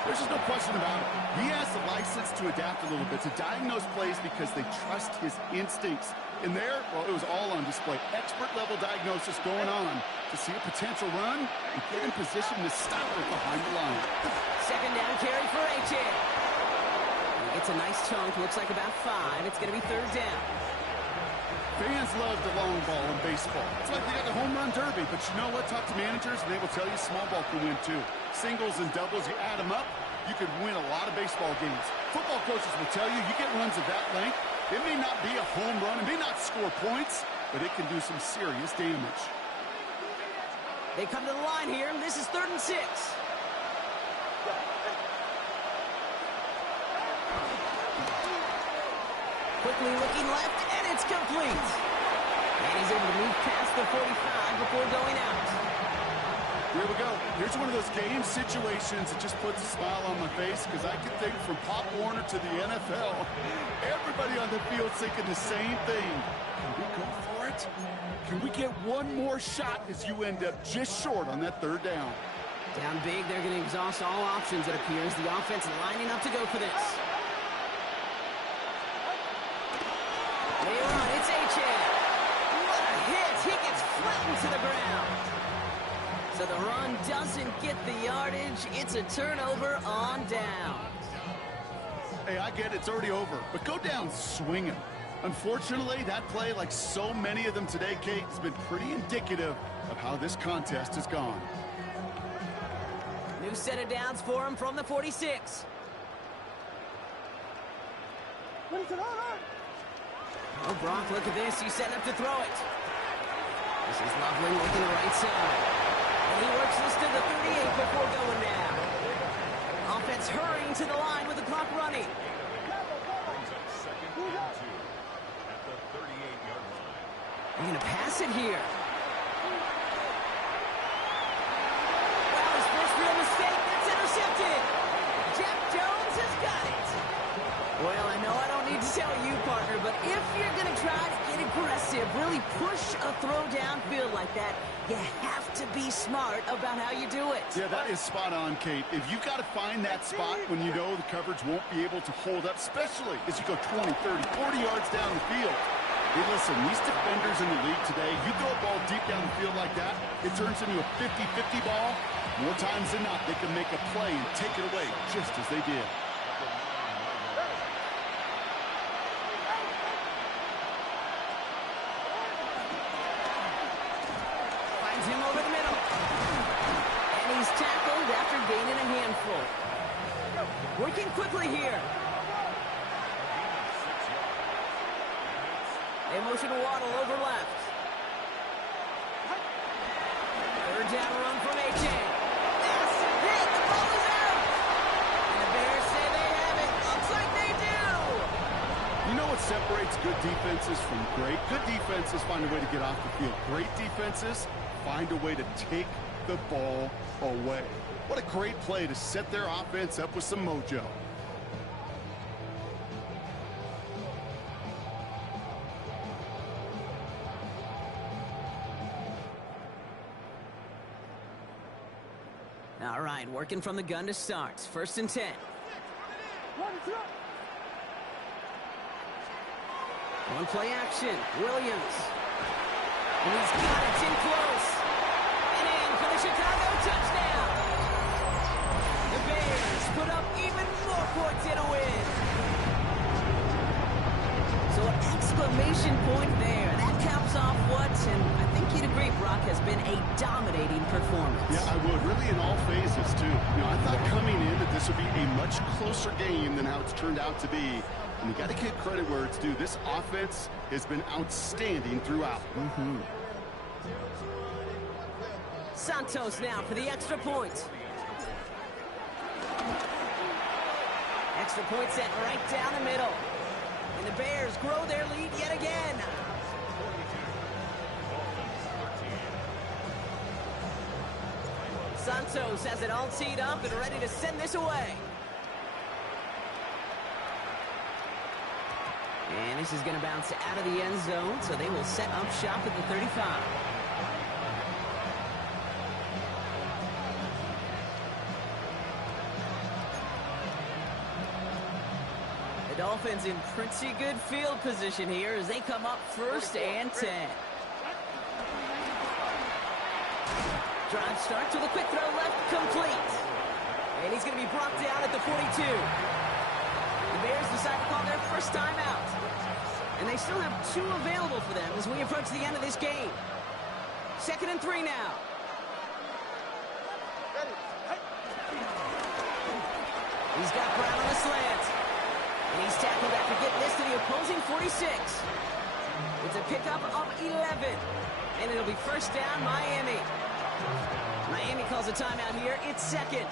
There's just no question about it. He has the license to adapt a little bit, to diagnose plays because they trust his instincts. And there, well, it was all on display. Expert-level diagnosis going on to see a potential run and get in position to stop it behind the line. Second down carry for Achane. He gets a nice chunk, looks like about 5. It's going to be third down. Fans love the long ball in baseball. It's like they got the home run derby, but you know what? Talk to managers, and they will tell you small ball can win too. Singles and doubles, you add them up, you could win a lot of baseball games. Football coaches will tell you, you get runs of that length, it may not be a home run, it may not score points, but it can do some serious damage. They come to the line here, and this is 3rd and 6. Quickly looking left, and it's complete. And he's able to move past the 45 before going out. Here we go. Here's one of those game situations that just puts a smile on my face because I can think from Pop Warner to the NFL, everybody on the field thinking the same thing. Can we go for it? Can we get one more shot as you end up just short on that third down? Down big, they're going to exhaust all options, it appears. The offense lining up to go for this. They run, it's Achane. What a hit! He gets flattened to the ground. So the run doesn't get the yardage. It's a turnover on down. Hey, I get it, it's already over, but go down swinging. Unfortunately, that play, like so many of them today, Kate, has been pretty indicative of how this contest has gone. New set of downs for him from the 46. Oh, Brock, look at this. He's setting up to throw it. This is Lovely looking the right side. And he works this to the 38 before going down. Offense hurrying to the line with the clock running. They're going to pass it here. Wow, his first real mistake. That's intercepted. Jack Jones has got it. Well, I know I don't need to tell you, partner, but if you're going to try to get aggressive, really push a throw downfield like that, you have to be smart about how you do it. Yeah, that is spot on, Kate. If you've got to find that spot when you know the coverage won't be able to hold up, especially as you go 20, 30, 40 yards down the field. Hey, listen, these defenders in the league today, you throw a ball deep down the field like that, it turns into a 50-50 ball. More times than not, they can make a play and take it away just as they did. Finds him over the middle. And he's tackled after gaining a handful. Working quickly here. They motion Waddle over left. Third down run from A-Chain. That's hit. The ball is out. And the Bears say they have it. Looks like they do. You know what separates good defenses from great? Good defenses find a way to get off the field. Great defenses find a way to take the ball away. What a great play to set their offense up with some mojo. All right, working from the gun to start. 1st and 10. One play action. Williams. And he's got it. It's in close. And in for the Chicago touchdown. The Bears put up even more points in a win. So an exclamation point there. That caps off what, and I think you'd agree, Brock, has been a dominating performance. Yeah, I would. Really in all phases, too. You know, I thought coming in that this would be a much closer game than how it's turned out to be. And you got to give credit where it's due. This offense has been outstanding throughout. Santos now for the extra point. Extra point set right down the middle. And the Bears grow their lead yet again. Santos has it all teed up and ready to send this away. And this is going to bounce out of the end zone, so they will set up shop at the 35. The Dolphins in pretty good field position here as they come up 1st and 10. Drive starts with a quick throw left, complete. And he's going to be brought down at the 42. The Bears decide to call their first timeout. And they still have 2 available for them as we approach the end of this game. 2nd and 3 now. He's got Brown on the slant. And he's tackled after getting this to the opposing 46. It's a pickup of 11. And it'll be 1st down, Miami. Miami calls a timeout here. It's 2nd.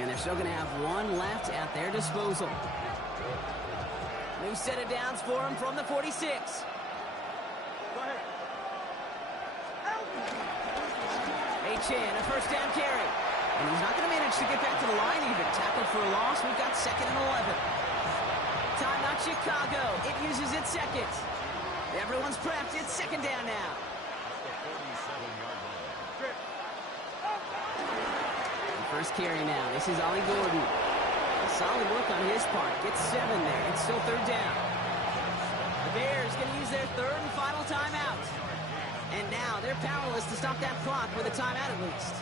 And they're still going to have 1 left at their disposal. New set of downs for him from the 46. Go ahead. Achane, a 1st down carry. And he's not going to manage to get back to the line even. Tackled for a loss. We've got 2nd and 11. Timeout Chicago. It uses its 2nd. Everyone's prepped. It's 2nd down now. First carry now. This is Ollie Gordon. Solid work on his part. Gets 7 there. It's still 3rd down. The Bears going to use their 3rd and final timeout. And now they're powerless to stop that clock with a timeout at least.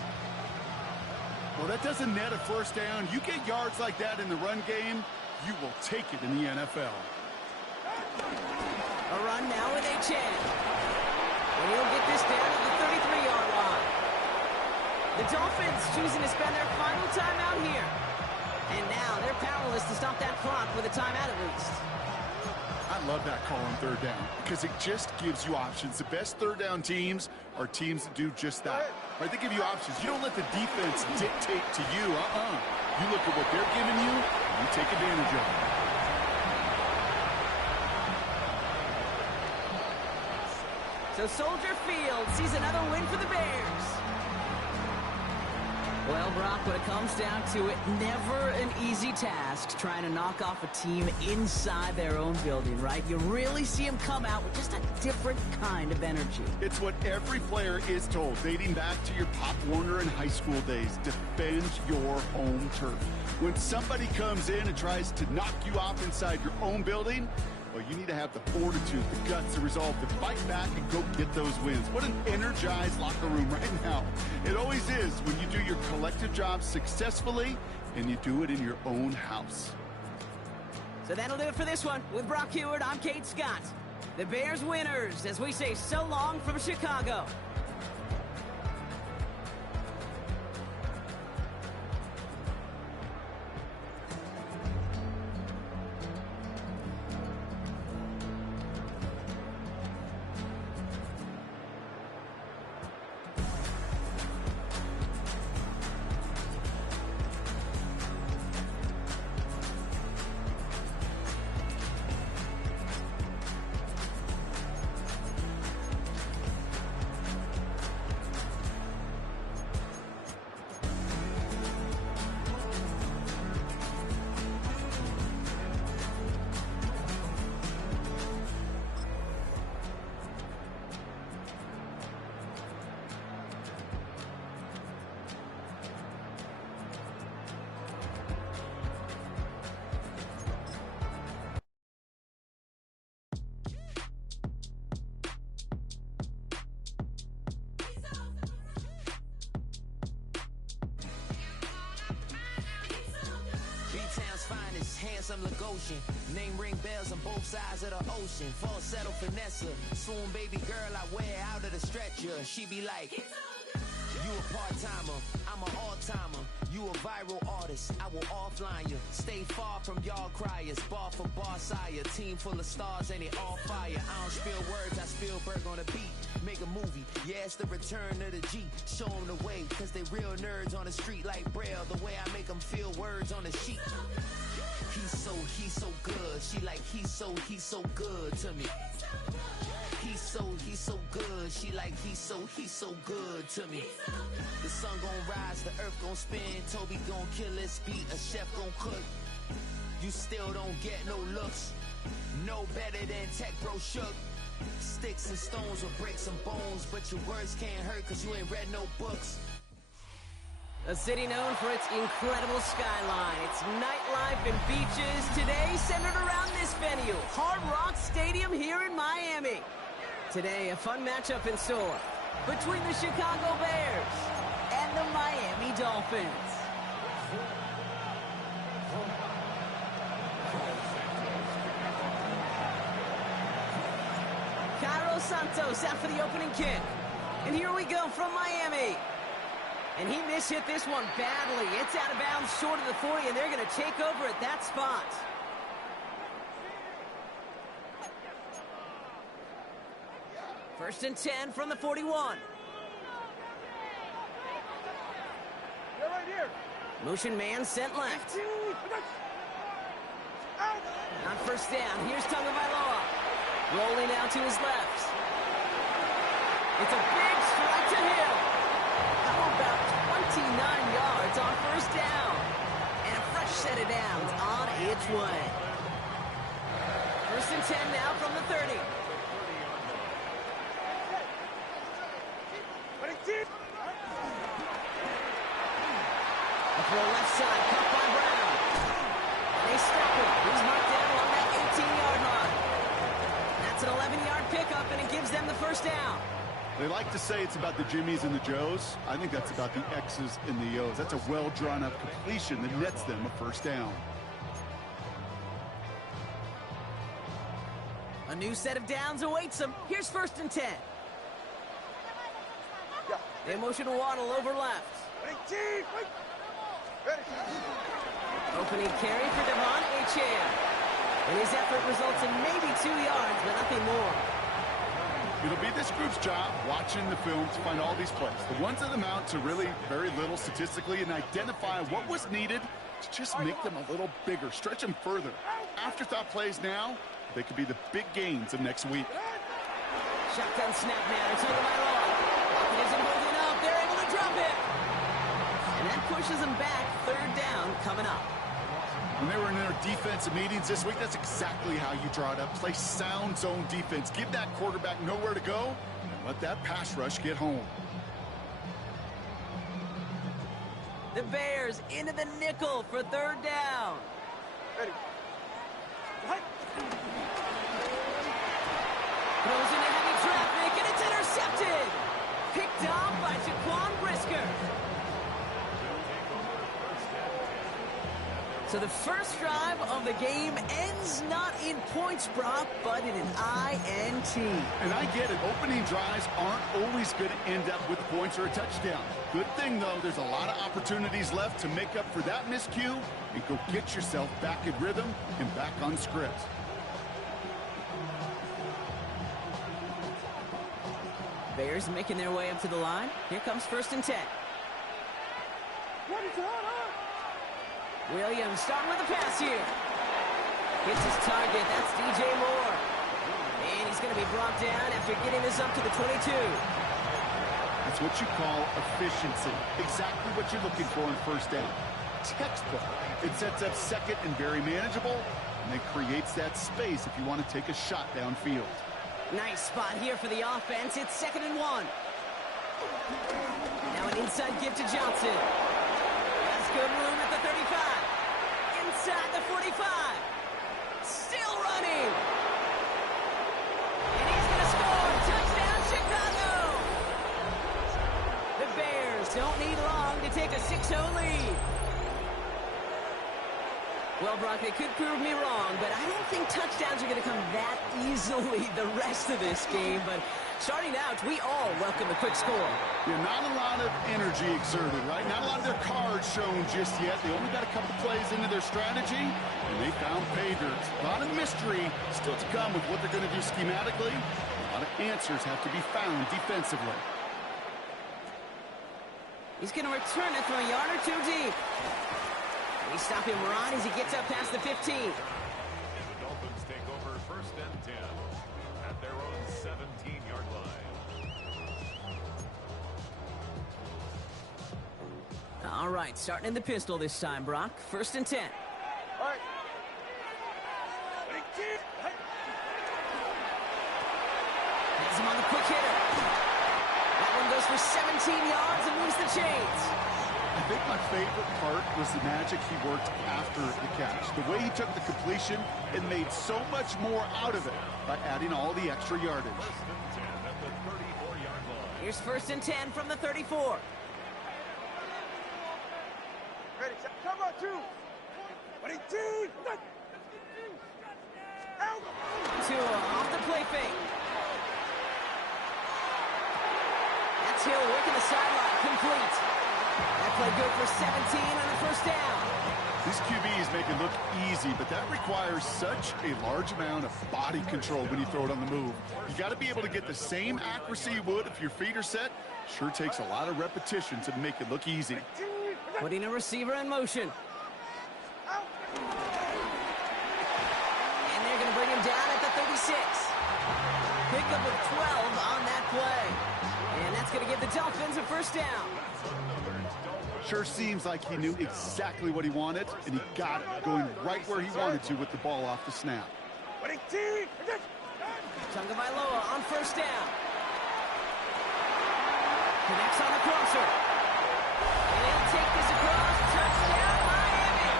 Well, that doesn't net a 1st down. You get yards like that in the run game, you will take it in the NFL. A run now with Achane. And he'll get this down at the 33-yard line. The Dolphins choosing to spend their final timeout here. And now they're powerless to stop that clock with a timeout at least. I love that call on 3rd down because it just gives you options. The best 3rd down teams are teams that do just that. Right? They give you options. You don't let the defense dictate to you. You look at what they're giving you, you take advantage of it. So Soldier Field sees another win for the Bears. Well, Brock, when it comes down to it, never an easy task trying to knock off a team inside their own building, right? You really see them come out with just a different kind of energy. It's what every player is told, dating back to your Pop Warner and high school days. Defend your home turf. When somebody comes in and tries to knock you off inside your own building, well, you need to have the fortitude, the guts, the resolve to fight back and go get those wins. What an energized locker room right now. It always is when you do your collective job successfully and you do it in your own house. So that'll do it for this one. With Brock Huard, I'm Kate Scott. The Bears winners, as we say so long from Chicago. handsome Lagosian. Name ring bells on both sides of the ocean. Falsetto Vanessa, swoon baby girl I wear out of the stretcher. She be like, you a part-timer, I'm an all-timer. You a viral artist, I will offline you. Stay far from y'all criers, bar for bar sire. Team full of stars and it all fire. I don't spill words, I Spielberg on the beat. Make a movie, yeah, it's the return of the G. Show them the way, cause they real nerds on the street like Braille. The way I make them feel words on the sheet. He's so good. She like, he's so good to me. He's so good. She like, he's so good to me. The sun gon' rise, the earth gon' spin. Toby gon' kill this beat, a chef gon' cook. You still don't get no looks. No better than Tech Bro Shook. Sticks and stones will break some bones, but your words can't hurt cause you ain't read no books. A city known for its incredible skyline, its nightlife and beaches, today centered around this venue, Hard Rock Stadium here in Miami. Today, a fun matchup in store between the Chicago Bears and the Miami Dolphins. Cairo Santos out for the opening kick. And here we go from Miami. And he mishit this one badly. It's out of bounds short of the 40, and they're going to take over at that spot. First and 10 from the 41. You're right here. Motion man sent left. On first down, here's Tagovailoa. Rolling out to his left. It's a big strike to Hill. How about 29 yards on first down? And a fresh set of downs on its way. First and 10 now from the 30. A throw left side, caught by Brown. And they stop him. He's marked down along that 18-yard line. That's an 11-yard pickup, and it gives them the first down. They like to say it's about the Jimmies and the Joes. I think that's about the X's and the O's. That's a well-drawn-up completion that nets them a first down. A new set of downs awaits them. Here's first and 10. They motion Waddle over left. Opening carry for Devon Achane. And his effort results in maybe 2 yards, but nothing more. It'll be this group's job watching the film to find all these plays. The ones that amount to really very little statistically and identify what was needed to just make them a little bigger, stretch them further. Afterthought plays now, they could be the big gains of next week. Shotgun snap now to Tagovailoa. It isn't holding up. They're able to drop it. And that pushes them back. Third down coming up. When they were in their defensive meetings this week, that's exactly how you draw it up. Play sound zone defense. Give that quarterback nowhere to go and let that pass rush get home. The Bears into the nickel for third down. Ready. Throws into heavy traffic, and it's intercepted. Picked off by Jaquan Brisker. So the first drive of the game ends not in points, Brock, but in an INT. And I get it. Opening drives aren't always going to end up with points or a touchdown. Good thing, though, there's a lot of opportunities left to make up for that miscue and go get yourself back in rhythm and back on script. Bears making their way up to the line. Here comes first and 10. Williams starting with a pass here. Hits his target. That's DJ Moore. And he's going to be brought down after getting this up to the 22. That's what you call efficiency. Exactly what you're looking for in first down. Textbook. It sets up second and very manageable, and it creates that space if you want to take a shot downfield. Nice spot here for the offense. It's second and 1. Now an inside give to Johnson. Has good room at the 35. Inside the 45. Still running. And he's going to score. Touchdown, Chicago. The Bears don't need long to take a 6-0 lead. Well, Brock, they could prove me wrong, but I don't think touchdowns are going to come that easily the rest of this game. But starting out, we all welcome a quick score. Yeah, not a lot of energy exerted, right? Not a lot of their cards shown just yet. They only got a couple plays into their strategy, and they found pay dirt. A lot of mystery still to come with what they're going to do schematically. A lot of answers have to be found defensively. He's going to return it from a yard or two deep. We stop him right as he gets up past the 15. And the Dolphins take over 1st and 10 at their own 17-yard line. All right, starting in the pistol this time, Brock. 1st and 10. All right. Has him on the quick hitter. That one goes for 17 yards and moves the chains. I think my favorite part was the magic he worked after the catch. The way he took the completion and made so much more out of it by adding all the extra yardage. 1st and 10 at the 34-yard line. Here's 1st and 10 from the 34. Ready, set, cover, 2. 22. Out. Tua off the play fake. That's Hill working the sideline, complete. That play good for 17 on the 1st down. These QBs make it look easy, but that requires such a large amount of body control when you throw it on the move. You got to be able to get the same accuracy you would if your feet are set. Sure takes a lot of repetition to make it look easy. Putting a receiver in motion. And they're going to bring him down at the 36. Pickup of 12 on that play. And that's going to give the Dolphins a 1st down. Sure seems like he knew exactly what he wanted, and he got it, going right where he wanted to with the ball off the snap. Tagovailoa on 1st down. Connects on the crosser. And he'll take this across. Touchdown, Miami!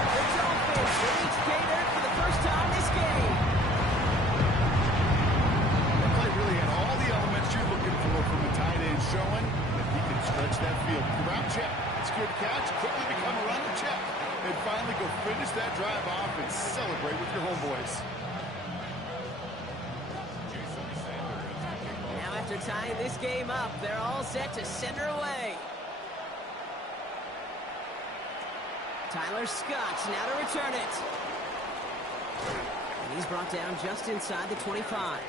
The Dolphins reach pay dirt for the 1st time this game. That play really had all the elements you're looking for from a tight end, showing that he can stretch that field. Route check, secure the catch, quickly become a running check, and finally go finish that drive off and celebrate with your homeboys. Now after tying this game up, they're all set to send her away. Tyler Scott now to return it. And he's brought down just inside the 25.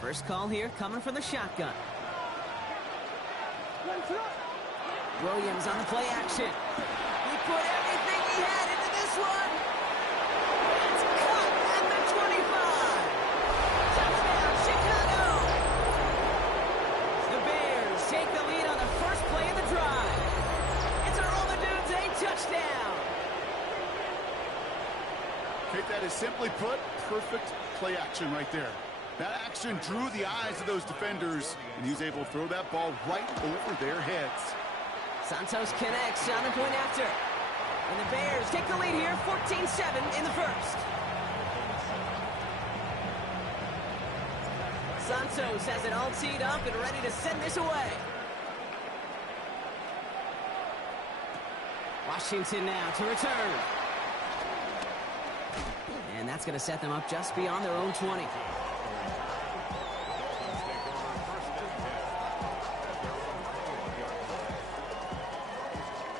First call here coming from the shotgun. Williams on the play action. He put everything he had into this one. It's caught at the 25. Touchdown, Chicago. The Bears take the lead on the first play of the drive. It's a Roll the Dudes a touchdown. Kate, that is simply put, perfect play action right there. That action drew the eyes of those defenders, and he was able to throw that ball right over their heads. Santos connects on the point after. And the Bears take the lead here, 14-7 in the 1st. Santos has it all teed up and ready to send this away. Washington now to return. And that's going to set them up just beyond their own 20.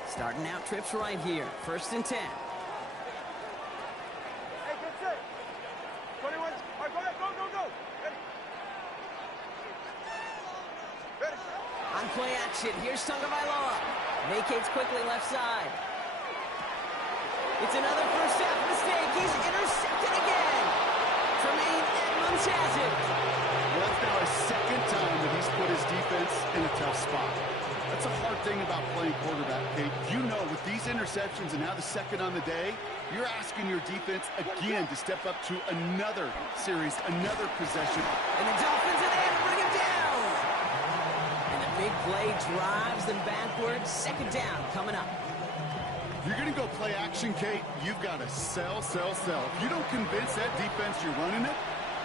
Starting out trips right here. 1st and 10. Hey, get set. 21. All right, go. Ready. Ready. On play action, here's Tagovailoa. Vacates quickly left side. It's another first half mistake. He's intercepted again. Tremaine Edmonds has it. Well, that's now a second time that he's put his defense in a tough spot. That's a hard thing about playing quarterback, Kate. You know, with these interceptions and now the second on the day, you're asking your defense again to step up to another series, another possession. And the Dolphins are there to bring him down. And the big play drives them backwards. 2nd down coming up. If you're going to go play action, Kate, you've got to sell. If you don't convince that defense you're running it,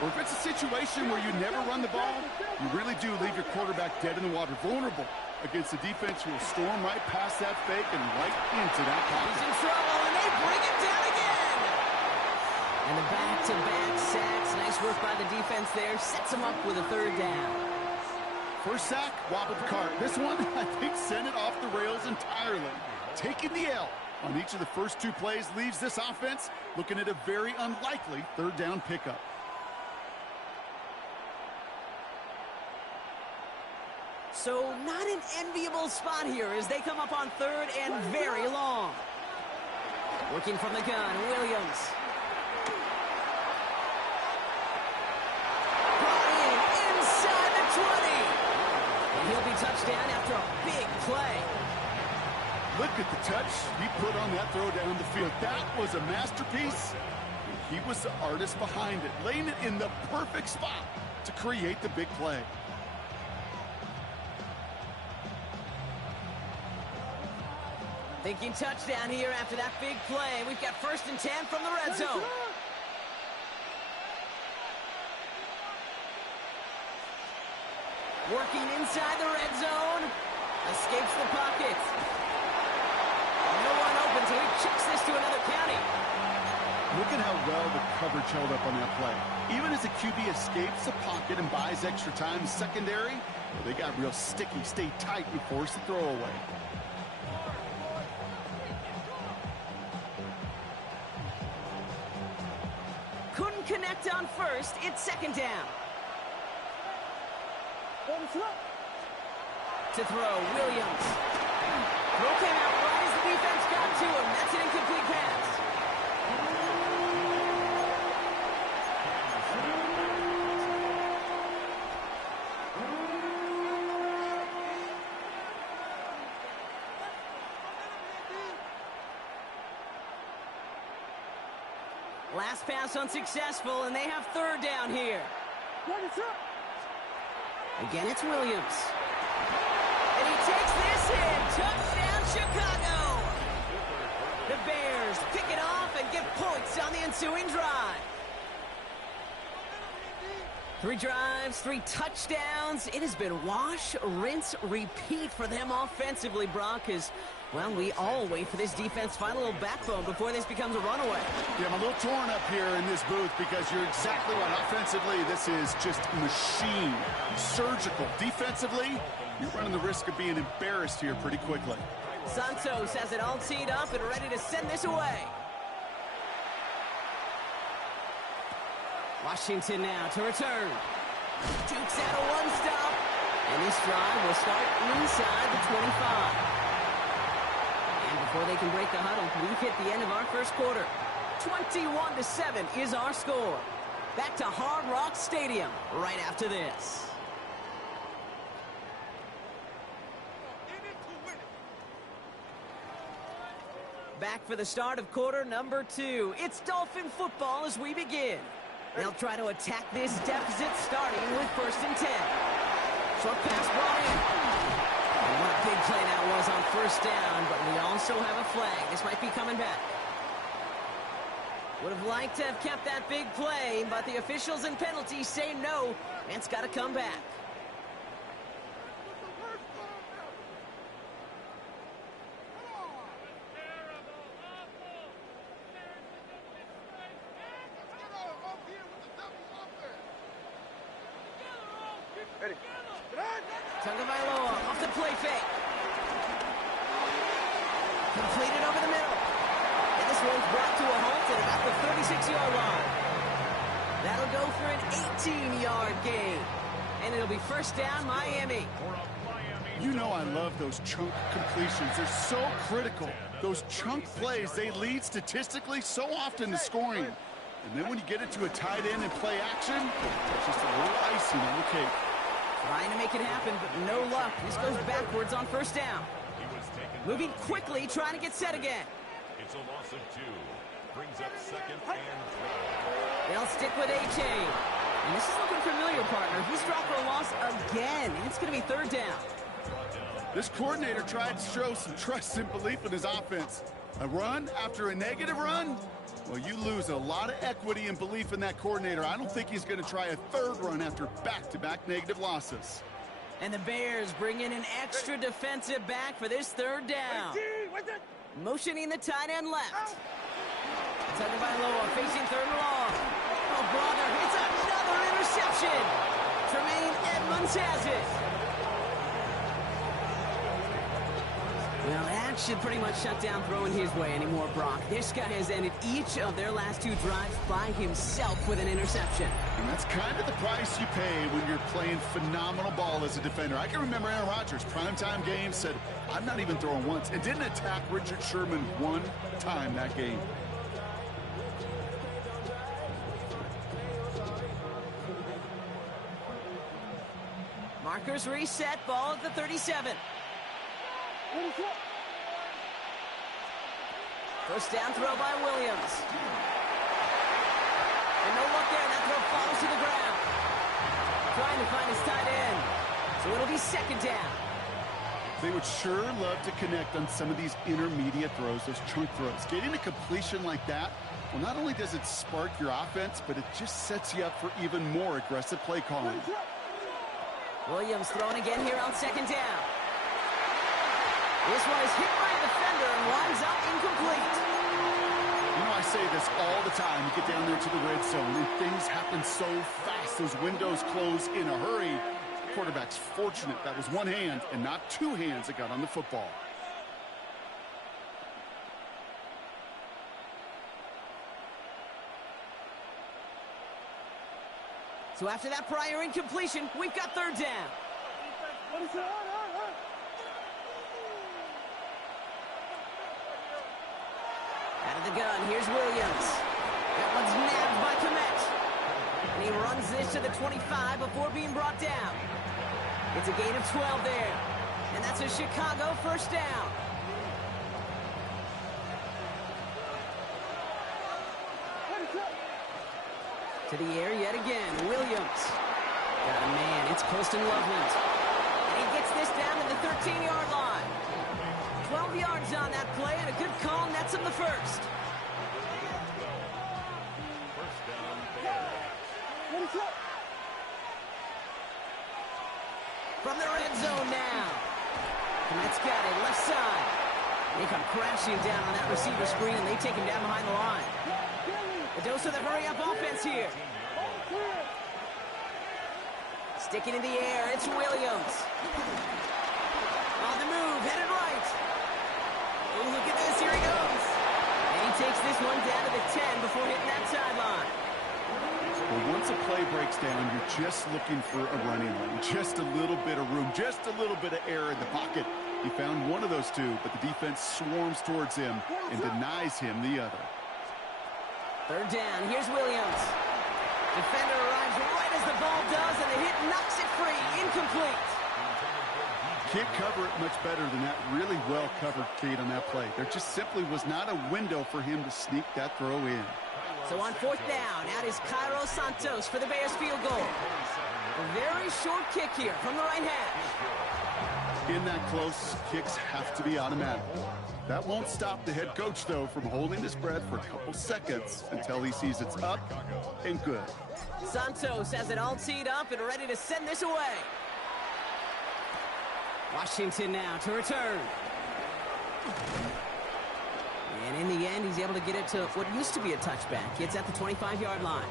Or if it's a situation where you never run the ball, you really do leave your quarterback dead in the water, vulnerable against a defense who will storm right past that fake and right into that pocket. He's in trouble, and they bring him down again. And the back-to-back sacks. Nice work by the defense there. Sets him up with a third down. First sack, wobbled the cart. This one, I think, sent it off the rails entirely. Taking the L on each of the first two plays leaves this offense looking at a very unlikely third down pickup. So not an enviable spot here as they come up on third and very long. Working from the gun, Williams. Brought in inside the 20. And he'll be touchdown after a big play. Look at the touch he put on that throw down the field. That was a masterpiece. He was the artist behind it, laying it in the perfect spot to create the big play. Thinking touchdown here after that big play. We've got 1st and 10 from the red zone. Working inside the red zone. Escapes the pocket. No one open, so he chucks this to another county. Look at how well the coverage held up on that play. Even as the QB escapes the pocket and buys extra time secondary, they got real sticky, stayed tight, and forced the throw away. Couldn't connect on first. It's 2nd down. To throw, Williams. Throw came out right as the defense got to him. That's an incomplete pass. Last pass unsuccessful, and they have 3rd down here. Again, it's Williams. And he takes this in. Touchdown, Chicago. The Bears pick it off and get points on the ensuing drive. 3 drives, 3 touchdowns. It has been wash, rinse, repeat for them offensively, Brock, as, well, we all wait for this defense to find a little backbone before this becomes a runaway. Yeah, I'm a little torn up here in this booth because you're exactly right. Offensively, this is just machine, surgical. Defensively, you're running the risk of being embarrassed here pretty quickly. Santos has it all teed up and ready to send this away. Washington now to return. Dukes out a one-stop. And this drive will start inside the 25. And before they can break the huddle, we've hit the end of our first quarter. 21-7 is our score. Back to Hard Rock Stadium right after this. Back for the start of quarter number 2. It's Dolphin football as we begin. They'll try to attack this deficit starting with 1st and 10. Short pass brought in. And what a big play that was on 1st down, but we also have a flag. This might be coming back. Would have liked to have kept that big play, but the officials and penalties say no, and it's got to come back. Tagovailoa off the play fake. Completed over the middle. And this one's brought to a halt at about the 36-yard line. That'll go for an 18-yard gain. And it'll be 1st down, Miami. You know I love those chunk completions. They're so critical. Those chunk plays, they lead statistically so often to scoring. And then when you get it to a tight end and play action, it's just a little icing on the cake. Trying to make it happen, but no luck. This goes backwards on 1st down. Moving quickly, trying to get set again. It's a loss of 2. Brings up 2nd and 3. They'll stick with A-Chain. And this is looking familiar, partner. He's dropped for a loss again. And it's going to be 3rd down. This coordinator tried to show some trust and belief in his offense. A run after a negative run? Well, you lose a lot of equity and belief in that coordinator. I don't think he's going to try a third run after back-to-back negative losses. And the Bears bring in an extra defensive back for this third down. Motioning the tight end left. Tagovailoa facing third and long. Oh, brother, it's another interception. Tremaine Edmonds has it. Well, that should pretty much shut down throwing his way anymore, Brock. This guy has ended each of their last 2 drives by himself with an interception. And that's kind of the price you pay when you're playing phenomenal ball as a defender. I can remember Aaron Rodgers, primetime game, said, I'm not even throwing once, and didn't attack Richard Sherman one time that game. Markers reset, ball at the 37. First down throw by Williams. And no look there, that throw falls to the ground. Trying to find his tight end. So it'll be second down. They would sure love to connect on some of these intermediate throws, those chunk throws. Getting a completion like that, well, not only does it spark your offense, but it just sets you up for even more aggressive play calling. Williams throwing again here on second down. This one is hit by a defender and winds up incomplete. You know, I say this all the time. You get down there to the red zone, and things happen so fast. Those windows close in a hurry. Quarterback's fortunate that was one hand and not 2 hands that got on the football. So after that prior incompletion, we've got third down. Out of the gun, here's Williams. That one's nabbed by Kmet. And he runs this to the 25 before being brought down. It's a gain of 12 there. And that's a Chicago first down. To the air yet again, Williams. Got a man, it's Colston Loveland. And he gets this down to the 13-yard line. 12 yards on that play, and a good call nets him the first. From the red zone now. Kmet's got it, left side. They come crashing down on that receiver screen, and they take him down behind the line. A dose of the hurry-up offense here. Sticking in the air, it's Williams. On the move, headed right. Oh, look at this, here he goes. And he takes this one down to the 10 before hitting that sideline. Well, once a play breaks down, you're just looking for a running lane. Just a little bit of room, just a little bit of air in the pocket. He found one of those 2, but the defense swarms towards him and denies him the other. Third down, here's Williams. Defender arrives right as the ball does, and the hit knocks it free. Incomplete. Can't cover it much better than that really well-covered Cade on that play. There just simply was not a window for him to sneak that throw in. So on fourth down, out is Cairo Santos for the Bears field goal. A very short kick here from the right hash. In that close, kicks have to be automatic. That won't stop the head coach, though, from holding his breath for a couple seconds until he sees it's up and good. Santos has it all teed up and ready to send this away. Washington now to return. And in the end, he's able to get it to what used to be a touchback. It's at the 25-yard line.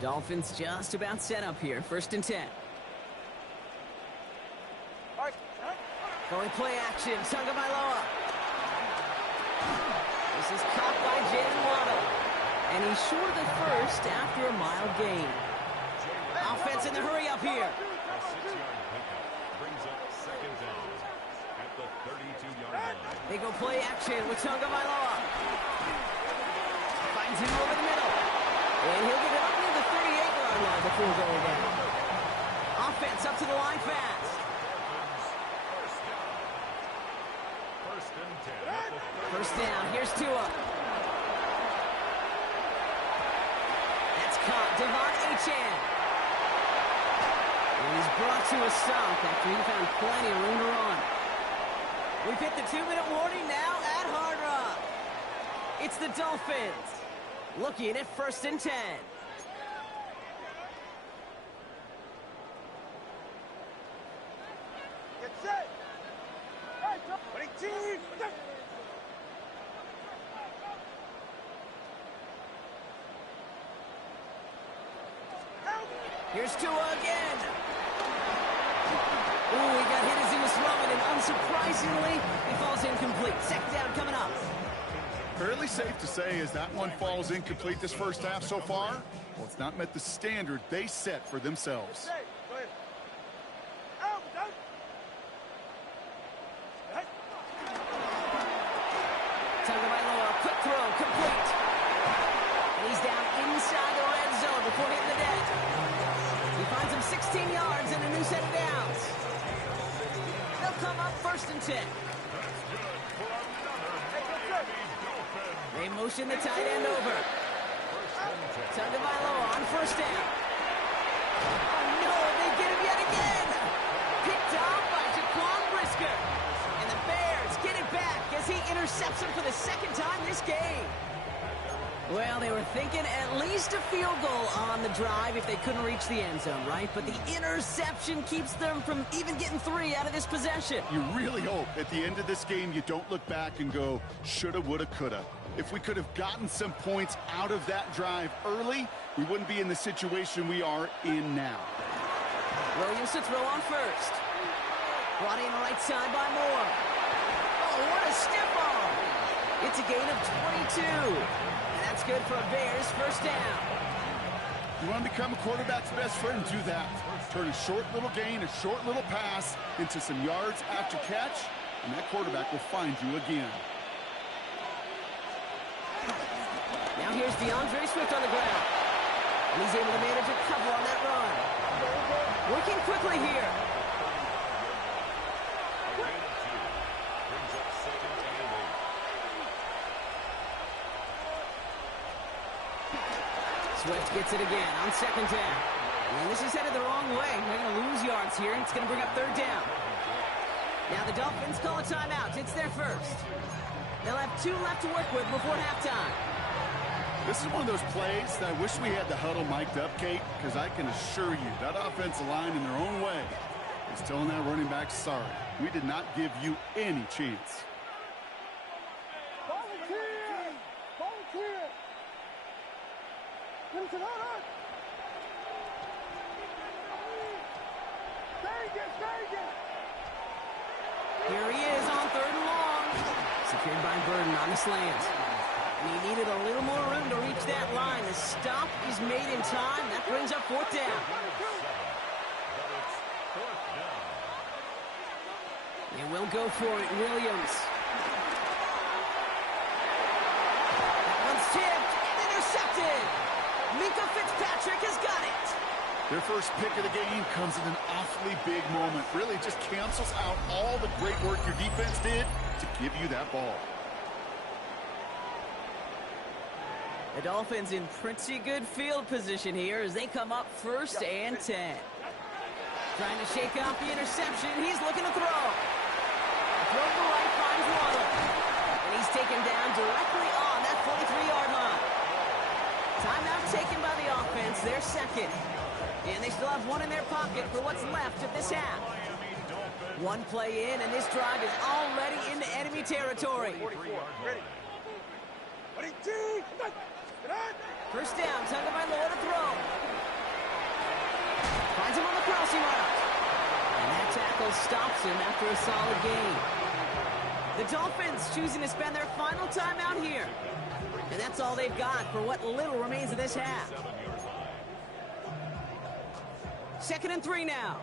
Dolphins just about set up here. First and 10. Going play action. Tagovailoa. This is caught by Jalen Waddle. And he's short of the first after a mild gain. Offense in the hurry up here. A 6-yard pickup brings up second down at the 32-yard line. They go play action with Tagovailoa. Finds him over the middle. And he'll get it up near the 38-yard line before going down. Offense up to the line fast. First and 10 at the 30. First down, here's Tua. That's caught, Devon Achane. And he's brought to a stop after he found plenty of room to run. We've hit the 2-minute warning now at Hard Rock. It's the Dolphins looking at 1st and 10. Get set. Hey, running team. Here's Tua again. Ooh, he got hit as he was throwing, and unsurprisingly, he falls incomplete. 2nd down coming up. Fairly safe to say as that one falls incomplete this first half so far. Well, it's not met the standard they set for themselves. Hey, go ahead. Out, down. Hey. Tagovailoa, quick throw, complete. And he's down inside the red zone before hitting the deck. He finds him 16 yards and a new set of downs. They'll come up 1st and 10. They motion the tight end over. Tagovailoa on 1st down. Oh no, they get him yet again. Picked off by Jaquan Brisker. And the Bears get it back as he intercepts him for the 2nd time this game. Well, they were thinking at least a field goal on the drive if they couldn't reach the end zone, right? But the interception keeps them from even getting 3 out of this possession. You really hope at the end of this game you don't look back and go, shoulda, woulda, coulda. If we could have gotten some points out of that drive early, we wouldn't be in the situation we are in now. Williams to throw on 1st. Brought in right side by Moore. Oh, what a stiff arm. It's a gain of 22. And that's good for a Bears 1st down. You want to become a quarterback's best friend, do that. Turn a short little gain, a short little pass into some yards after catch, and that quarterback will find you again. Now here's DeAndre Swift on the ground. And he's able to manage a cover on that run. Working quickly here. Swift gets it again on 2nd down. And this is headed the wrong way. They're going to lose yards here, and it's going to bring up 3rd down. Now the Dolphins call a timeout. It's their first. They'll have 2 left to work with before halftime. This is one of those plays that I wish we had the huddle mic'd up, Kate, because I can assure you that offensive line in their own way is telling that running back, sorry, we did not give you any chance. Volunteer! Volunteer! Listen, hold on! Stay. Here he is on 3rd and long. Secured by Burden on the slant. And he needed a little more room to reach that line. The stop is made in time. That brings up 4th down. They will go for it. Williams. That one's tipped and intercepted. Minkah Fitzpatrick has got it. Their first pick of the game comes in an awfully big moment. Really just cancels out all the great work your defense did to give you that ball. The Dolphins in pretty good field position here as they come up 1st and 10. Trying to shake off the interception. He's looking to throw. Throw to the right finds Waddle. And he's taken down directly on that 43-yard line. Timeout taken by the offense. They're 2nd. And they still have 1 in their pocket for what's left of this half. 1 play in, and this drive is already into enemy territory. 44. Ready. Running team. Get on. 1st down, Tagovailoa to throw. Finds him on the crossing route. And that tackle stops him after a solid gain. The Dolphins choosing to spend their final timeout here. And that's all they've got for what little remains of this half. 2nd and 3 now.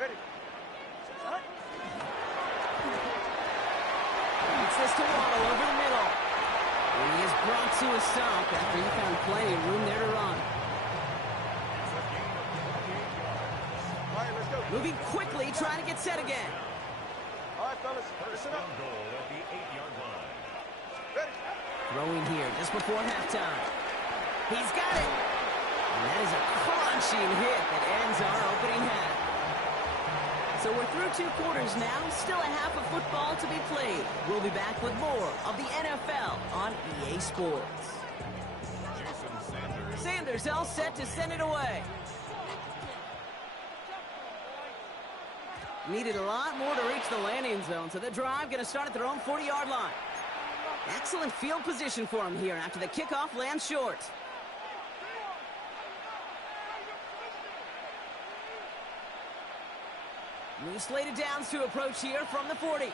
Ready. It's this to Waddle over the middle. And he is brought to a stop after he found plenty of room there to run. All right, let's go. Moving quickly, trying to get set again. All right, fellas. Listen up. Goal at the 8-yard line. Ready. Throwing here just before halftime. He's got it. And that is a crunching hit that ends our opening half. So we're through 2 quarters now, still a half of football to be played. We'll be back with more of the NFL on EA Sports. Sanders all set to send it away. Needed a lot more to reach the landing zone, so the drive going to start at their own 40-yard line. Excellent field position for him here after the kickoff lands short. New slated downs to approach here from the 40.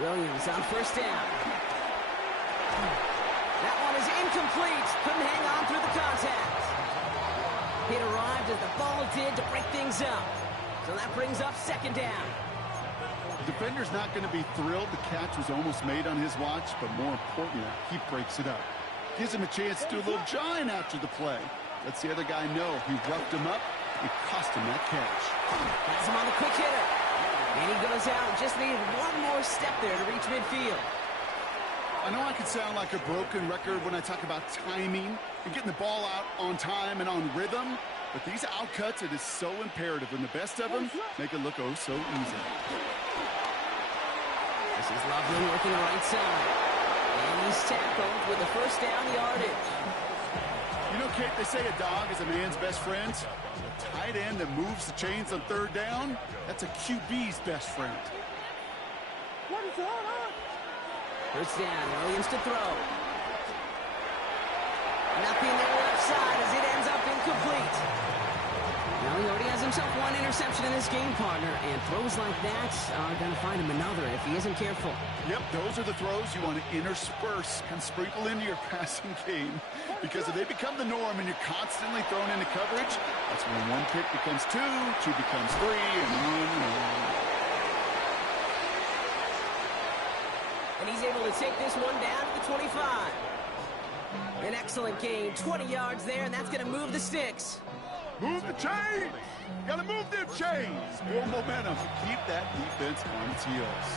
Williams on first down. That one is incomplete. Couldn't hang on through the contact. It arrived as the ball did to break things up. So that brings up second down. The defender's not going to be thrilled the catch was almost made on his watch, but more importantly, he breaks it up. Gives him a chance to do a little jawing after the play. Lets the other guy know he roughed him up. It cost him that catch. Has him on the quick hitter. And he goes out. Just needed one more step there to reach midfield. I know I can sound like a broken record when I talk about timing and getting the ball out on time and on rhythm, but these outcuts, it is so imperative, and the best of them make it look oh so easy. This is Loveland working the right side. And he's tackled with the first down yardage. You know, Kate, they say a dog is a man's best friend. A tight end that moves the chains on third down, that's a QB's best friend. First down, Williams to throw. Nothing there left side as it ends up incomplete. Now he already has himself one interception in this game, partner, and throws like that are going to find him another if he isn't careful. Yep, those are the throws you want to intersperse and sprinkle into your passing game, because if they become the norm and you're constantly thrown into coverage, that's when one pick becomes two becomes three, and on. And he's able to take this one down to the 25. An excellent gain, 20 yards there, and that's going to move the sticks. Move the chains! Gotta move them chains! More momentum to keep that defense on its heels.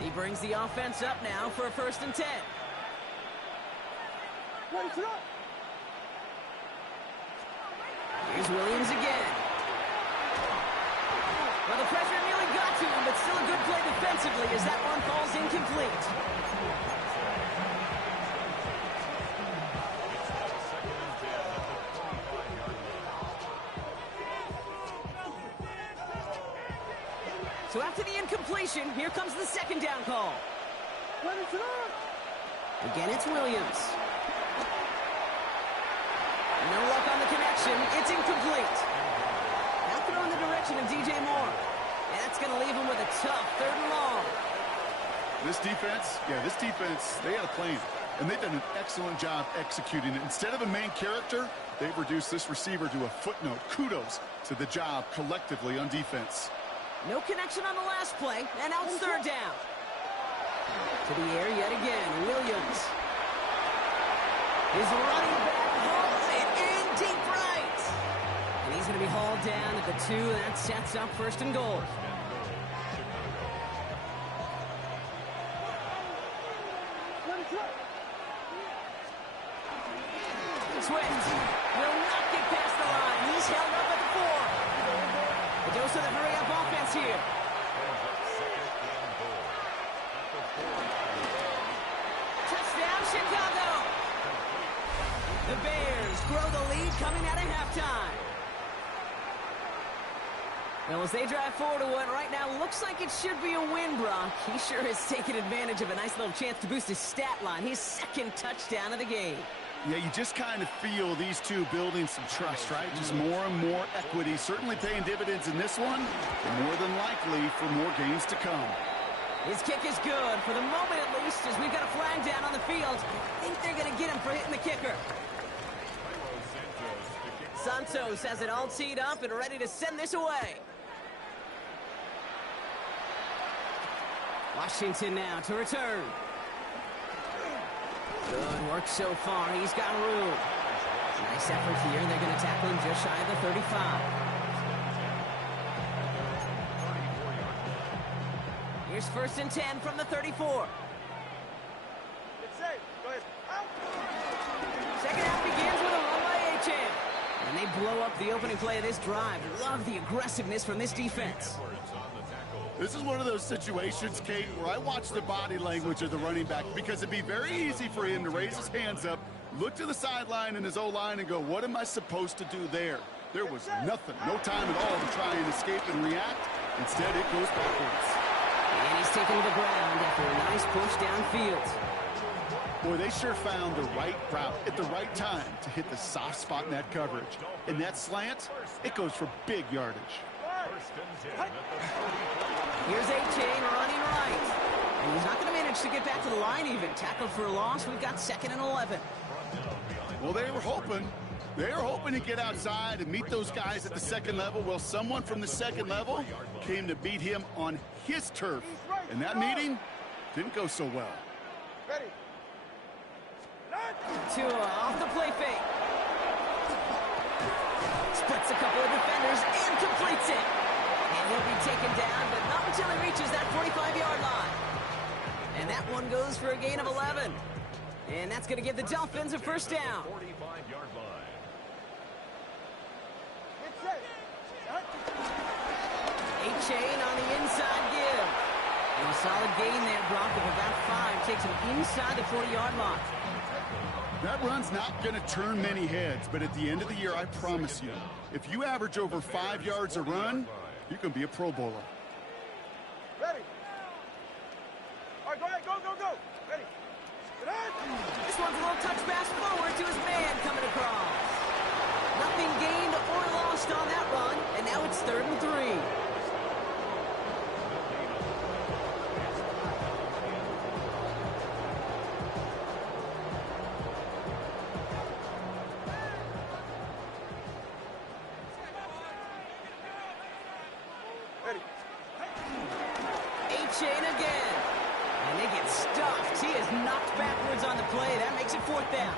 He brings the offense up now for a 1st and 10. Here's Williams again. Well, the pressure nearly got to him, but still a good play defensively as that one falls incomplete. So after the incompletion, here comes the 2nd down call. Again, it's Williams. No luck on the connection. It's incomplete. Now throw in the direction of DJ Moore. And that's going to leave him with a tough 3rd and long. This defense, they had a plan. And they've done an excellent job executing it. Instead of a main character, they've reduced this receiver to a footnote. Kudos to the job collectively on defense. No connection on the last play, and now it's 3rd down. To the air yet again, Williams. His running back hauls it in deep right. And he's going to be hauled down at the 2, and that sets up 1st and goal. Swift will not get past the line. He's held up at the 4. The dose of the hurry-up offense here. Touchdown, Chicago! The Bears grow the lead coming out of halftime. Well, as they drive forward to what right now looks like it should be a win, Brock, he sure has taken advantage of a nice little chance to boost his stat line. His 2nd touchdown of the game. Yeah, you just kind of feel these two building some trust, right? Just more and more equity, certainly paying dividends in this one, and more than likely for more games to come. His kick is good, for the moment at least, as we've got a flag down on the field. I think they're going to get him for hitting the kicker. Santos has it all teed up and ready to send this away. Washington now to return. Good work so far. He's got room. Nice effort here. They're going to tackle him just shy of the 35. Here's 1st and 10 from the 34. Get safe. Go ahead. Out. Second half begins with a run by Achane. And they blow up the opening play of this drive. Love the aggressiveness from this defense. This is one of those situations, Kate, where I watch the body language of the running back because it'd be very easy for him to raise his hands up, look to the sideline in his O-line and go, what am I supposed to do there? There was nothing, no time at all to try and escape and react. Instead, it goes backwards. And he's taken to the ground after a nice push downfield. Boy, they sure found the right route at the right time to hit the soft spot in that coverage. And that slant, it goes for big yardage. Here's Achane running right. And he's not going to manage to get back to the line even. Tackled for a loss. We've got 2nd and 11. Well, they were hoping to get outside and meet those guys at the second level. Well, someone from the second level came to beat him on his turf. And that meeting didn't go so well. Ready. Tua off the play fake. Splits a couple of defenders and completes it. And he'll be taken down, but not until he reaches that 45-yard line. And that one goes for a gain of 11. And that's going to give the Dolphins a 1st down. 45-yard line. Get safe. Achane on the inside give. And a solid gain there, Brock, of about 5. Takes him inside the 40-yard line. That run's not going to turn many heads, but at the end of the year, I promise you, if you average over 5 yards a run, you can be a Pro Bowler. Ready. All right, go ahead. Go, go, go. Ready. Get on. This one's a little touch pass forward to his man coming across. Nothing gained or lost on that run, and now it's 3rd and 3. Ready. Achane again. And they get stuffed. He is knocked backwards on the play. That makes it 4th down.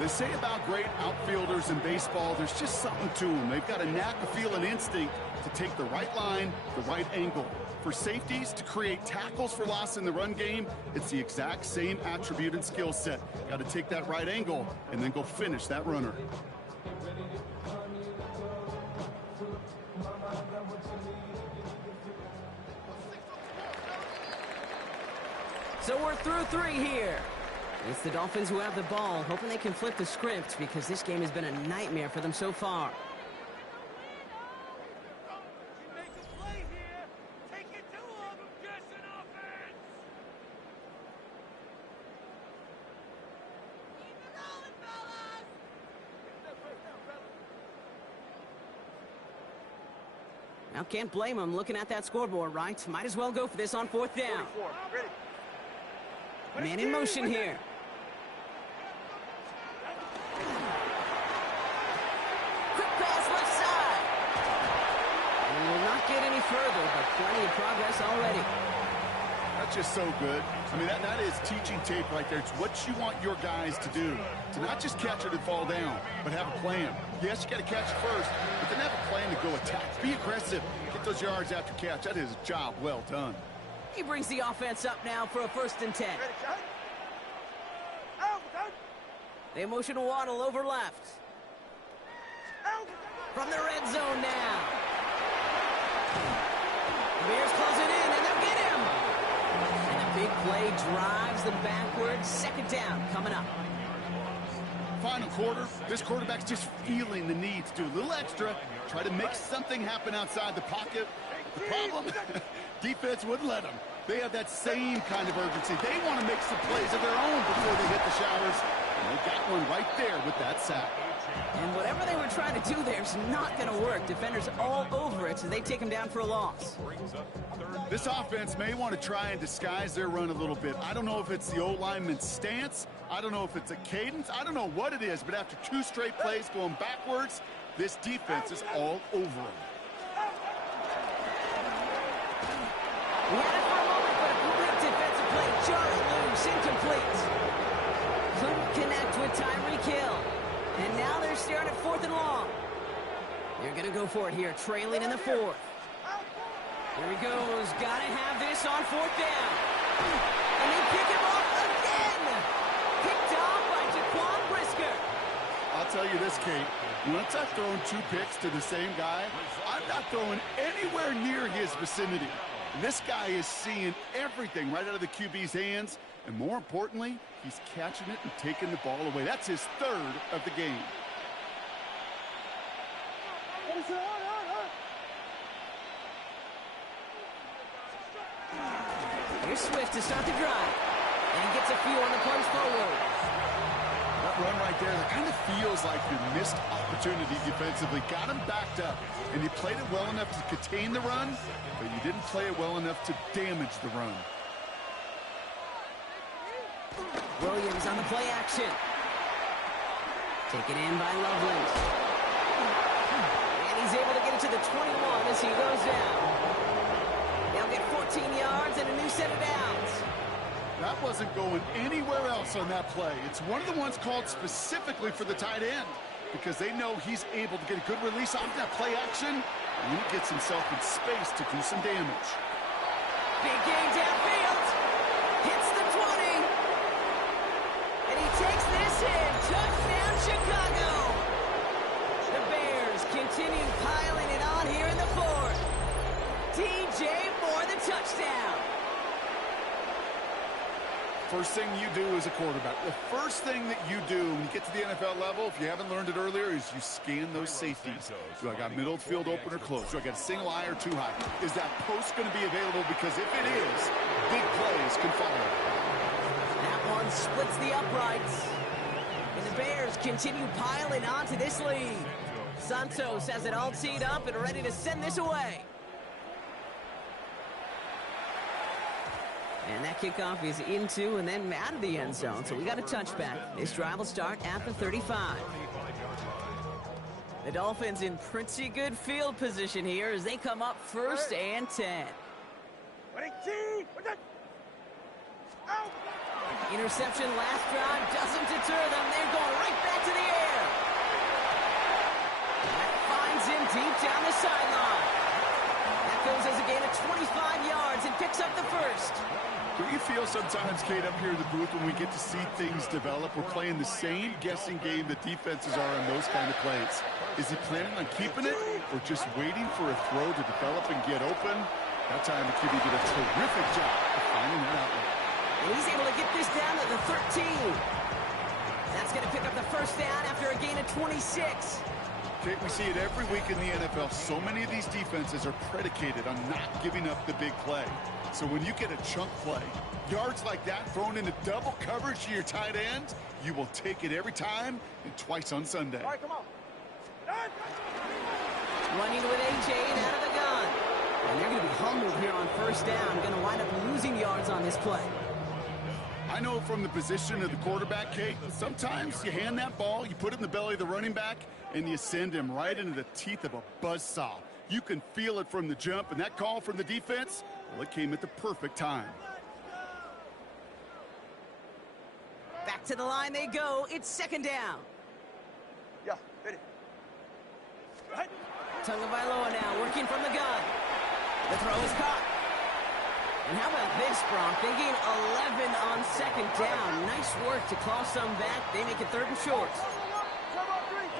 They say about great outfielders in baseball, there's just something to them. They've got a knack, a feel, an instinct to take the right line, the right angle. For safeties to create tackles for loss in the run game, it's the exact same attribute and skill set. Got to take that right angle and then go finish that runner. So we're through 3 here. It's the Dolphins who have the ball, hoping they can flip the script because this game has been a nightmare for them so far. You make a play here. Take it to them. Just an offense. Keep it rolling, fellas. Get that first down, fellas. Now, can't blame them looking at that scoreboard, right? Might as well go for this on 4th down. 44. Ready. Man in motion here. Quick pass left side. And will not get any further, but plenty of progress already. That's just so good. I mean, that is teaching tape right there. It's what you want your guys to do. To not just catch it and fall down, but have a plan. Yes, you got to catch it first, but then have a plan to go attack. Be aggressive. Get those yards after catch. That is a job well done. He brings the offense up now for a 1st and 10. Ready, shot. Out, out, They motion Waddle over left. out. From the red zone now. The Bears close it in, and they'll get him. And a big play drives them backwards. 2nd down coming up. Final quarter, this quarterback's just feeling the need to do a little extra, try to make something happen outside the pocket. The problem, defense wouldn't let them. They have that same kind of urgency. They want to make some plays of their own before they hit the showers. And they got one right there with that sack. And whatever they were trying to do there is not going to work. Defenders all over it, so they take him down for a loss. This offense may want to try and disguise their run a little bit. I don't know if it's the O-lineman's stance. I don't know if it's a cadence. I don't know what it is, but after 2 straight plays going backwards, this defense is all over them. He had it for a moment, but a quick defensive play. Jarred loose, incomplete. Couldn't connect with Tyreek Hill. And now they're staring at 4th and long. They're going to go for it here, trailing in the 4th. Here he goes. Gotta have this on 4th down. And they pick him off again. Picked off by Jaquan Brisker. I'll tell you this, Kate. Once I've thrown 2 picks to the same guy, I'm not throwing anywhere near his vicinity. This guy is seeing everything right out of the QB's hands. And more importantly, he's catching it and taking the ball away. That's his 3rd of the game. Here's Swift to start the drive. And he gets a few on the punch forward. That run right there, that kind of feels like your missed opportunity defensively. Got him backed up, and you played it well enough to contain the run, but you didn't play it well enough to damage the run. Williams on the play action. Taken in by Loveland. And he's able to get it to the 21 as he goes down. They'll get 14 yards and a new set of downs. That wasn't going anywhere else on that play. It's one of the ones called specifically for the tight end because they know he's able to get a good release off that play action, and he gets himself in space to do some damage. Big gain downfield. Hits the 20. And he takes this in. Touchdown, Chicago. The Bears continue piling it on here in the 4th. DJ Moore, the touchdown. First thing you do as a quarterback, the first thing that you do when you get to the NFL level, if you haven't learned it earlier, is you scan those safeties. Do I got middle field open or close? Do I got a single high or 2 high? Is that post going to be available? Because if it is, big plays can follow. That one splits the uprights. And the Bears continue piling onto this lead. Santos has it all teed up and ready to send this away. And that kickoff is into and then out of the end zone. So we got a touchback. This drive will start at the 35. The Dolphins in pretty good field position here as they come up 1st and 10. Interception last drive doesn't deter them. They're going right back to the air. That finds him deep down the sideline. That goes as a gain of 25 yards and picks up the 1st. Do you feel sometimes, Kate, up here in the booth when we get to see things develop, we're playing the same guessing game that defenses are on those kind of plays? Is he planning on keeping it or just waiting for a throw to develop and get open? That time the QB did a terrific job of finding that outlet. And he's able to get this down to the 13. That's going to pick up the 1st down after a gain of 26. Kate, we see it every week in the NFL. So many of these defenses are predicated on not giving up the big play. So when you get a chunk play, yards like that thrown into double coverage to your tight end, you will take it every time and twice on Sunday. All right, come on. Running with A.J. and out of the gun. And they're going to be humbled here on 1st down. Going to wind up losing yards on this play. I know from the position of the quarterback, Kate, sometimes you hand that ball, you put it in the belly of the running back, and you send him right into the teeth of a buzzsaw. You can feel it from the jump, and that call from the defense, well, it came at the perfect time. Back to the line they go. It's 2nd down. Yeah, hit it. Tagovailoa now working from the gun. The throw is caught. And how about this, Brock? They gain 11 on 2nd down. Nice work to claw some back. They make it 3rd and short. Come on, three,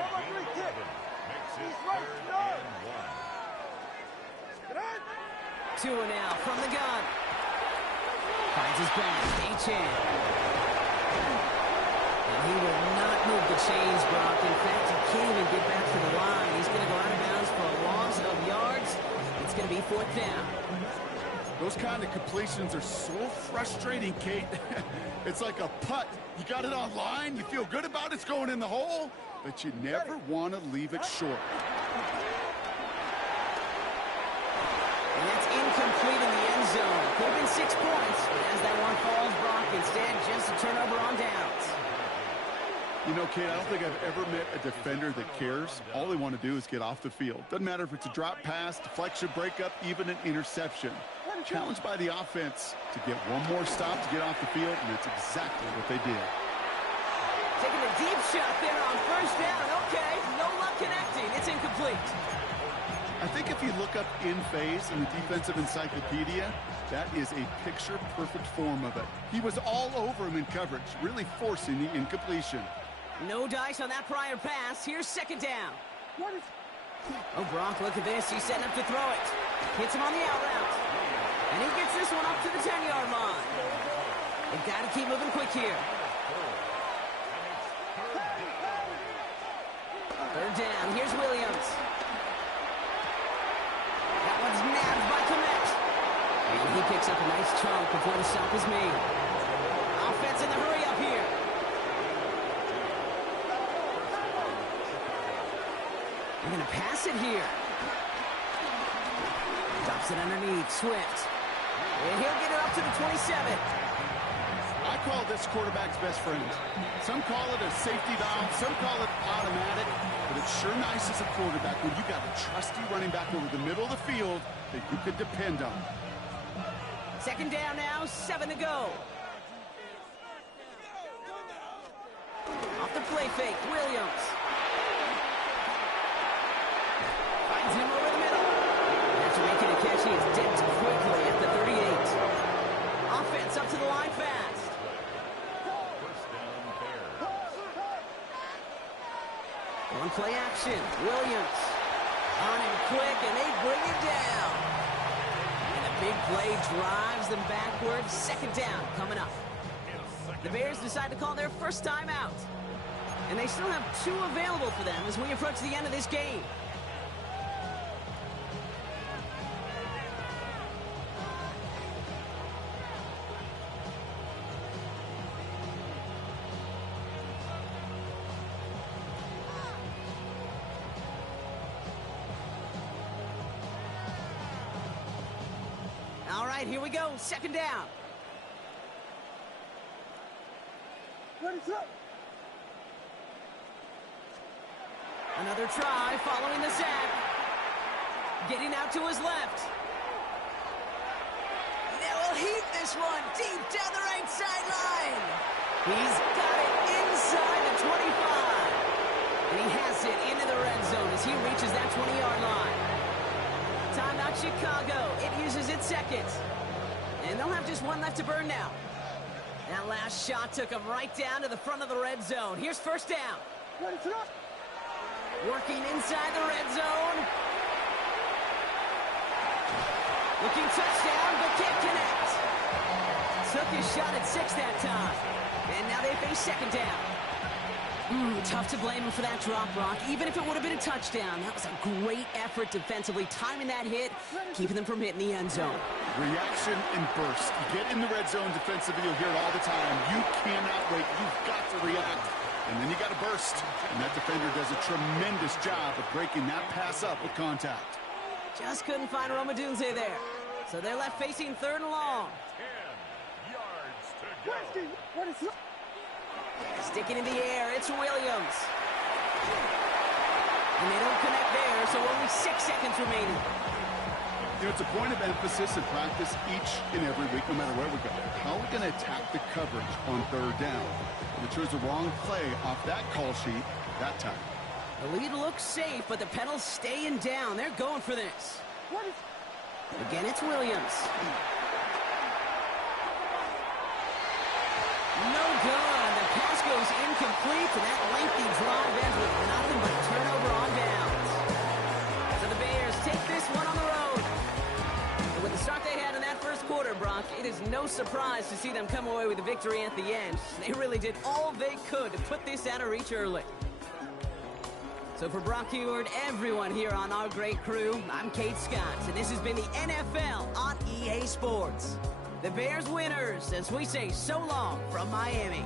kick. He's right, Two now from the gun. Finds his back. Achane. And he will not move the chains, Brock. In fact, he can't even get back to the line. He's going to go out of bounds for a loss of yards. It's going to be 4th down. Those kind of completions are so frustrating, Kate. It's like a putt. You got it on line, you feel good about it's going in the hole, but you never want to leave it short. And that's incomplete in the end zone. Could have been 6 points, but as that one falls, Brock, instead just a turnover on downs. You know, Kate, I don't think I've ever met a defender that cares. All they want to do is get off the field. Doesn't matter if it's a drop pass, deflection, breakup, even an interception. Challenged by the offense to get one more stop to get off the field, and that's exactly what they did. Taking a deep shot there on 1st down. Okay, no luck connecting. It's incomplete. I think if you look up in phase in the defensive encyclopedia, that is a picture-perfect form of it. He was all over him in coverage, really forcing the incompletion. No dice on that prior pass. Here's second down. Oh, Brock, look at this. He's setting up to throw it. Hits him on the out route. And he gets this one up to the 10-yard line. They've got to keep moving quick here. Third down. Here's Williams. That one's nabbed by Kmet. And he picks up a nice chunk before the stop is made. Offense in the hurry up here. They're going to pass it here. Drops it underneath. Swift. And he'll get it up to the 27. I call this quarterback's best friend. Some call it a safety valve, some call it automatic, but it's sure nice as a quarterback when you got a trusty running back over the middle of the field that you could depend on. Second down now, 7 to go. Off the play fake, Williams. Finds him over the middle. After making a catch, he is dipped quickly at the 38. Offense up to the line fast. On play action, Williams. On him quick, and they bring it down. And a big play drives them backwards. Second down coming up. The Bears decide to call their first time out. And they still have 2 available for them as we approach the end of this game. All right, here we go. Second down. Another try following the sack. Getting out to his left. Now he'll heat this one deep down the right sideline. He's got it inside the 25. And he has it into the red zone as he reaches that 20-yard line. Timeout Chicago. It uses its second. And they'll have just one left to burn now. That last shot took him right down to the front of the red zone. Here's first down. Working inside the red zone. Looking touchdown, but can't connect. Took his shot at 6 that time. And now they face second down. Tough to blame him for that drop, Brock. Even if it would have been a touchdown, that was a great effort defensively, timing that hit, keeping them from hitting the end zone. Reaction and burst. You get in the red zone defensively, you'll hear it all the time. You cannot wait. You've got to react. And then you got to burst. And that defender does a tremendous job of breaking that pass up with contact. Just couldn't find Roma Dunze there. So they're left facing third and long. 10 yards to go. Sticking in the air, it's Williams. And they don't connect there, so only 6 seconds remaining. You know, it's a point of emphasis in practice each and every week, no matter where we go. How are we going to attack the coverage on third down? And it chose the wrong play off that call sheet that time. The lead looks safe, but the Pedals staying down. They're going for this. Again, it's Williams. No good. The pass goes incomplete, and that lengthy drive ends with nothing but a turnover on downs. So the Bears take this one on the road. And with the start they had in that first quarter, Brock, it is no surprise to see them come away with a victory at the end. They really did all they could to put this out of reach early. So for Brock Huard, everyone here on our great crew, I'm Kate Scott, and this has been the NFL on EA Sports. The Bears winners, as we say so long from Miami.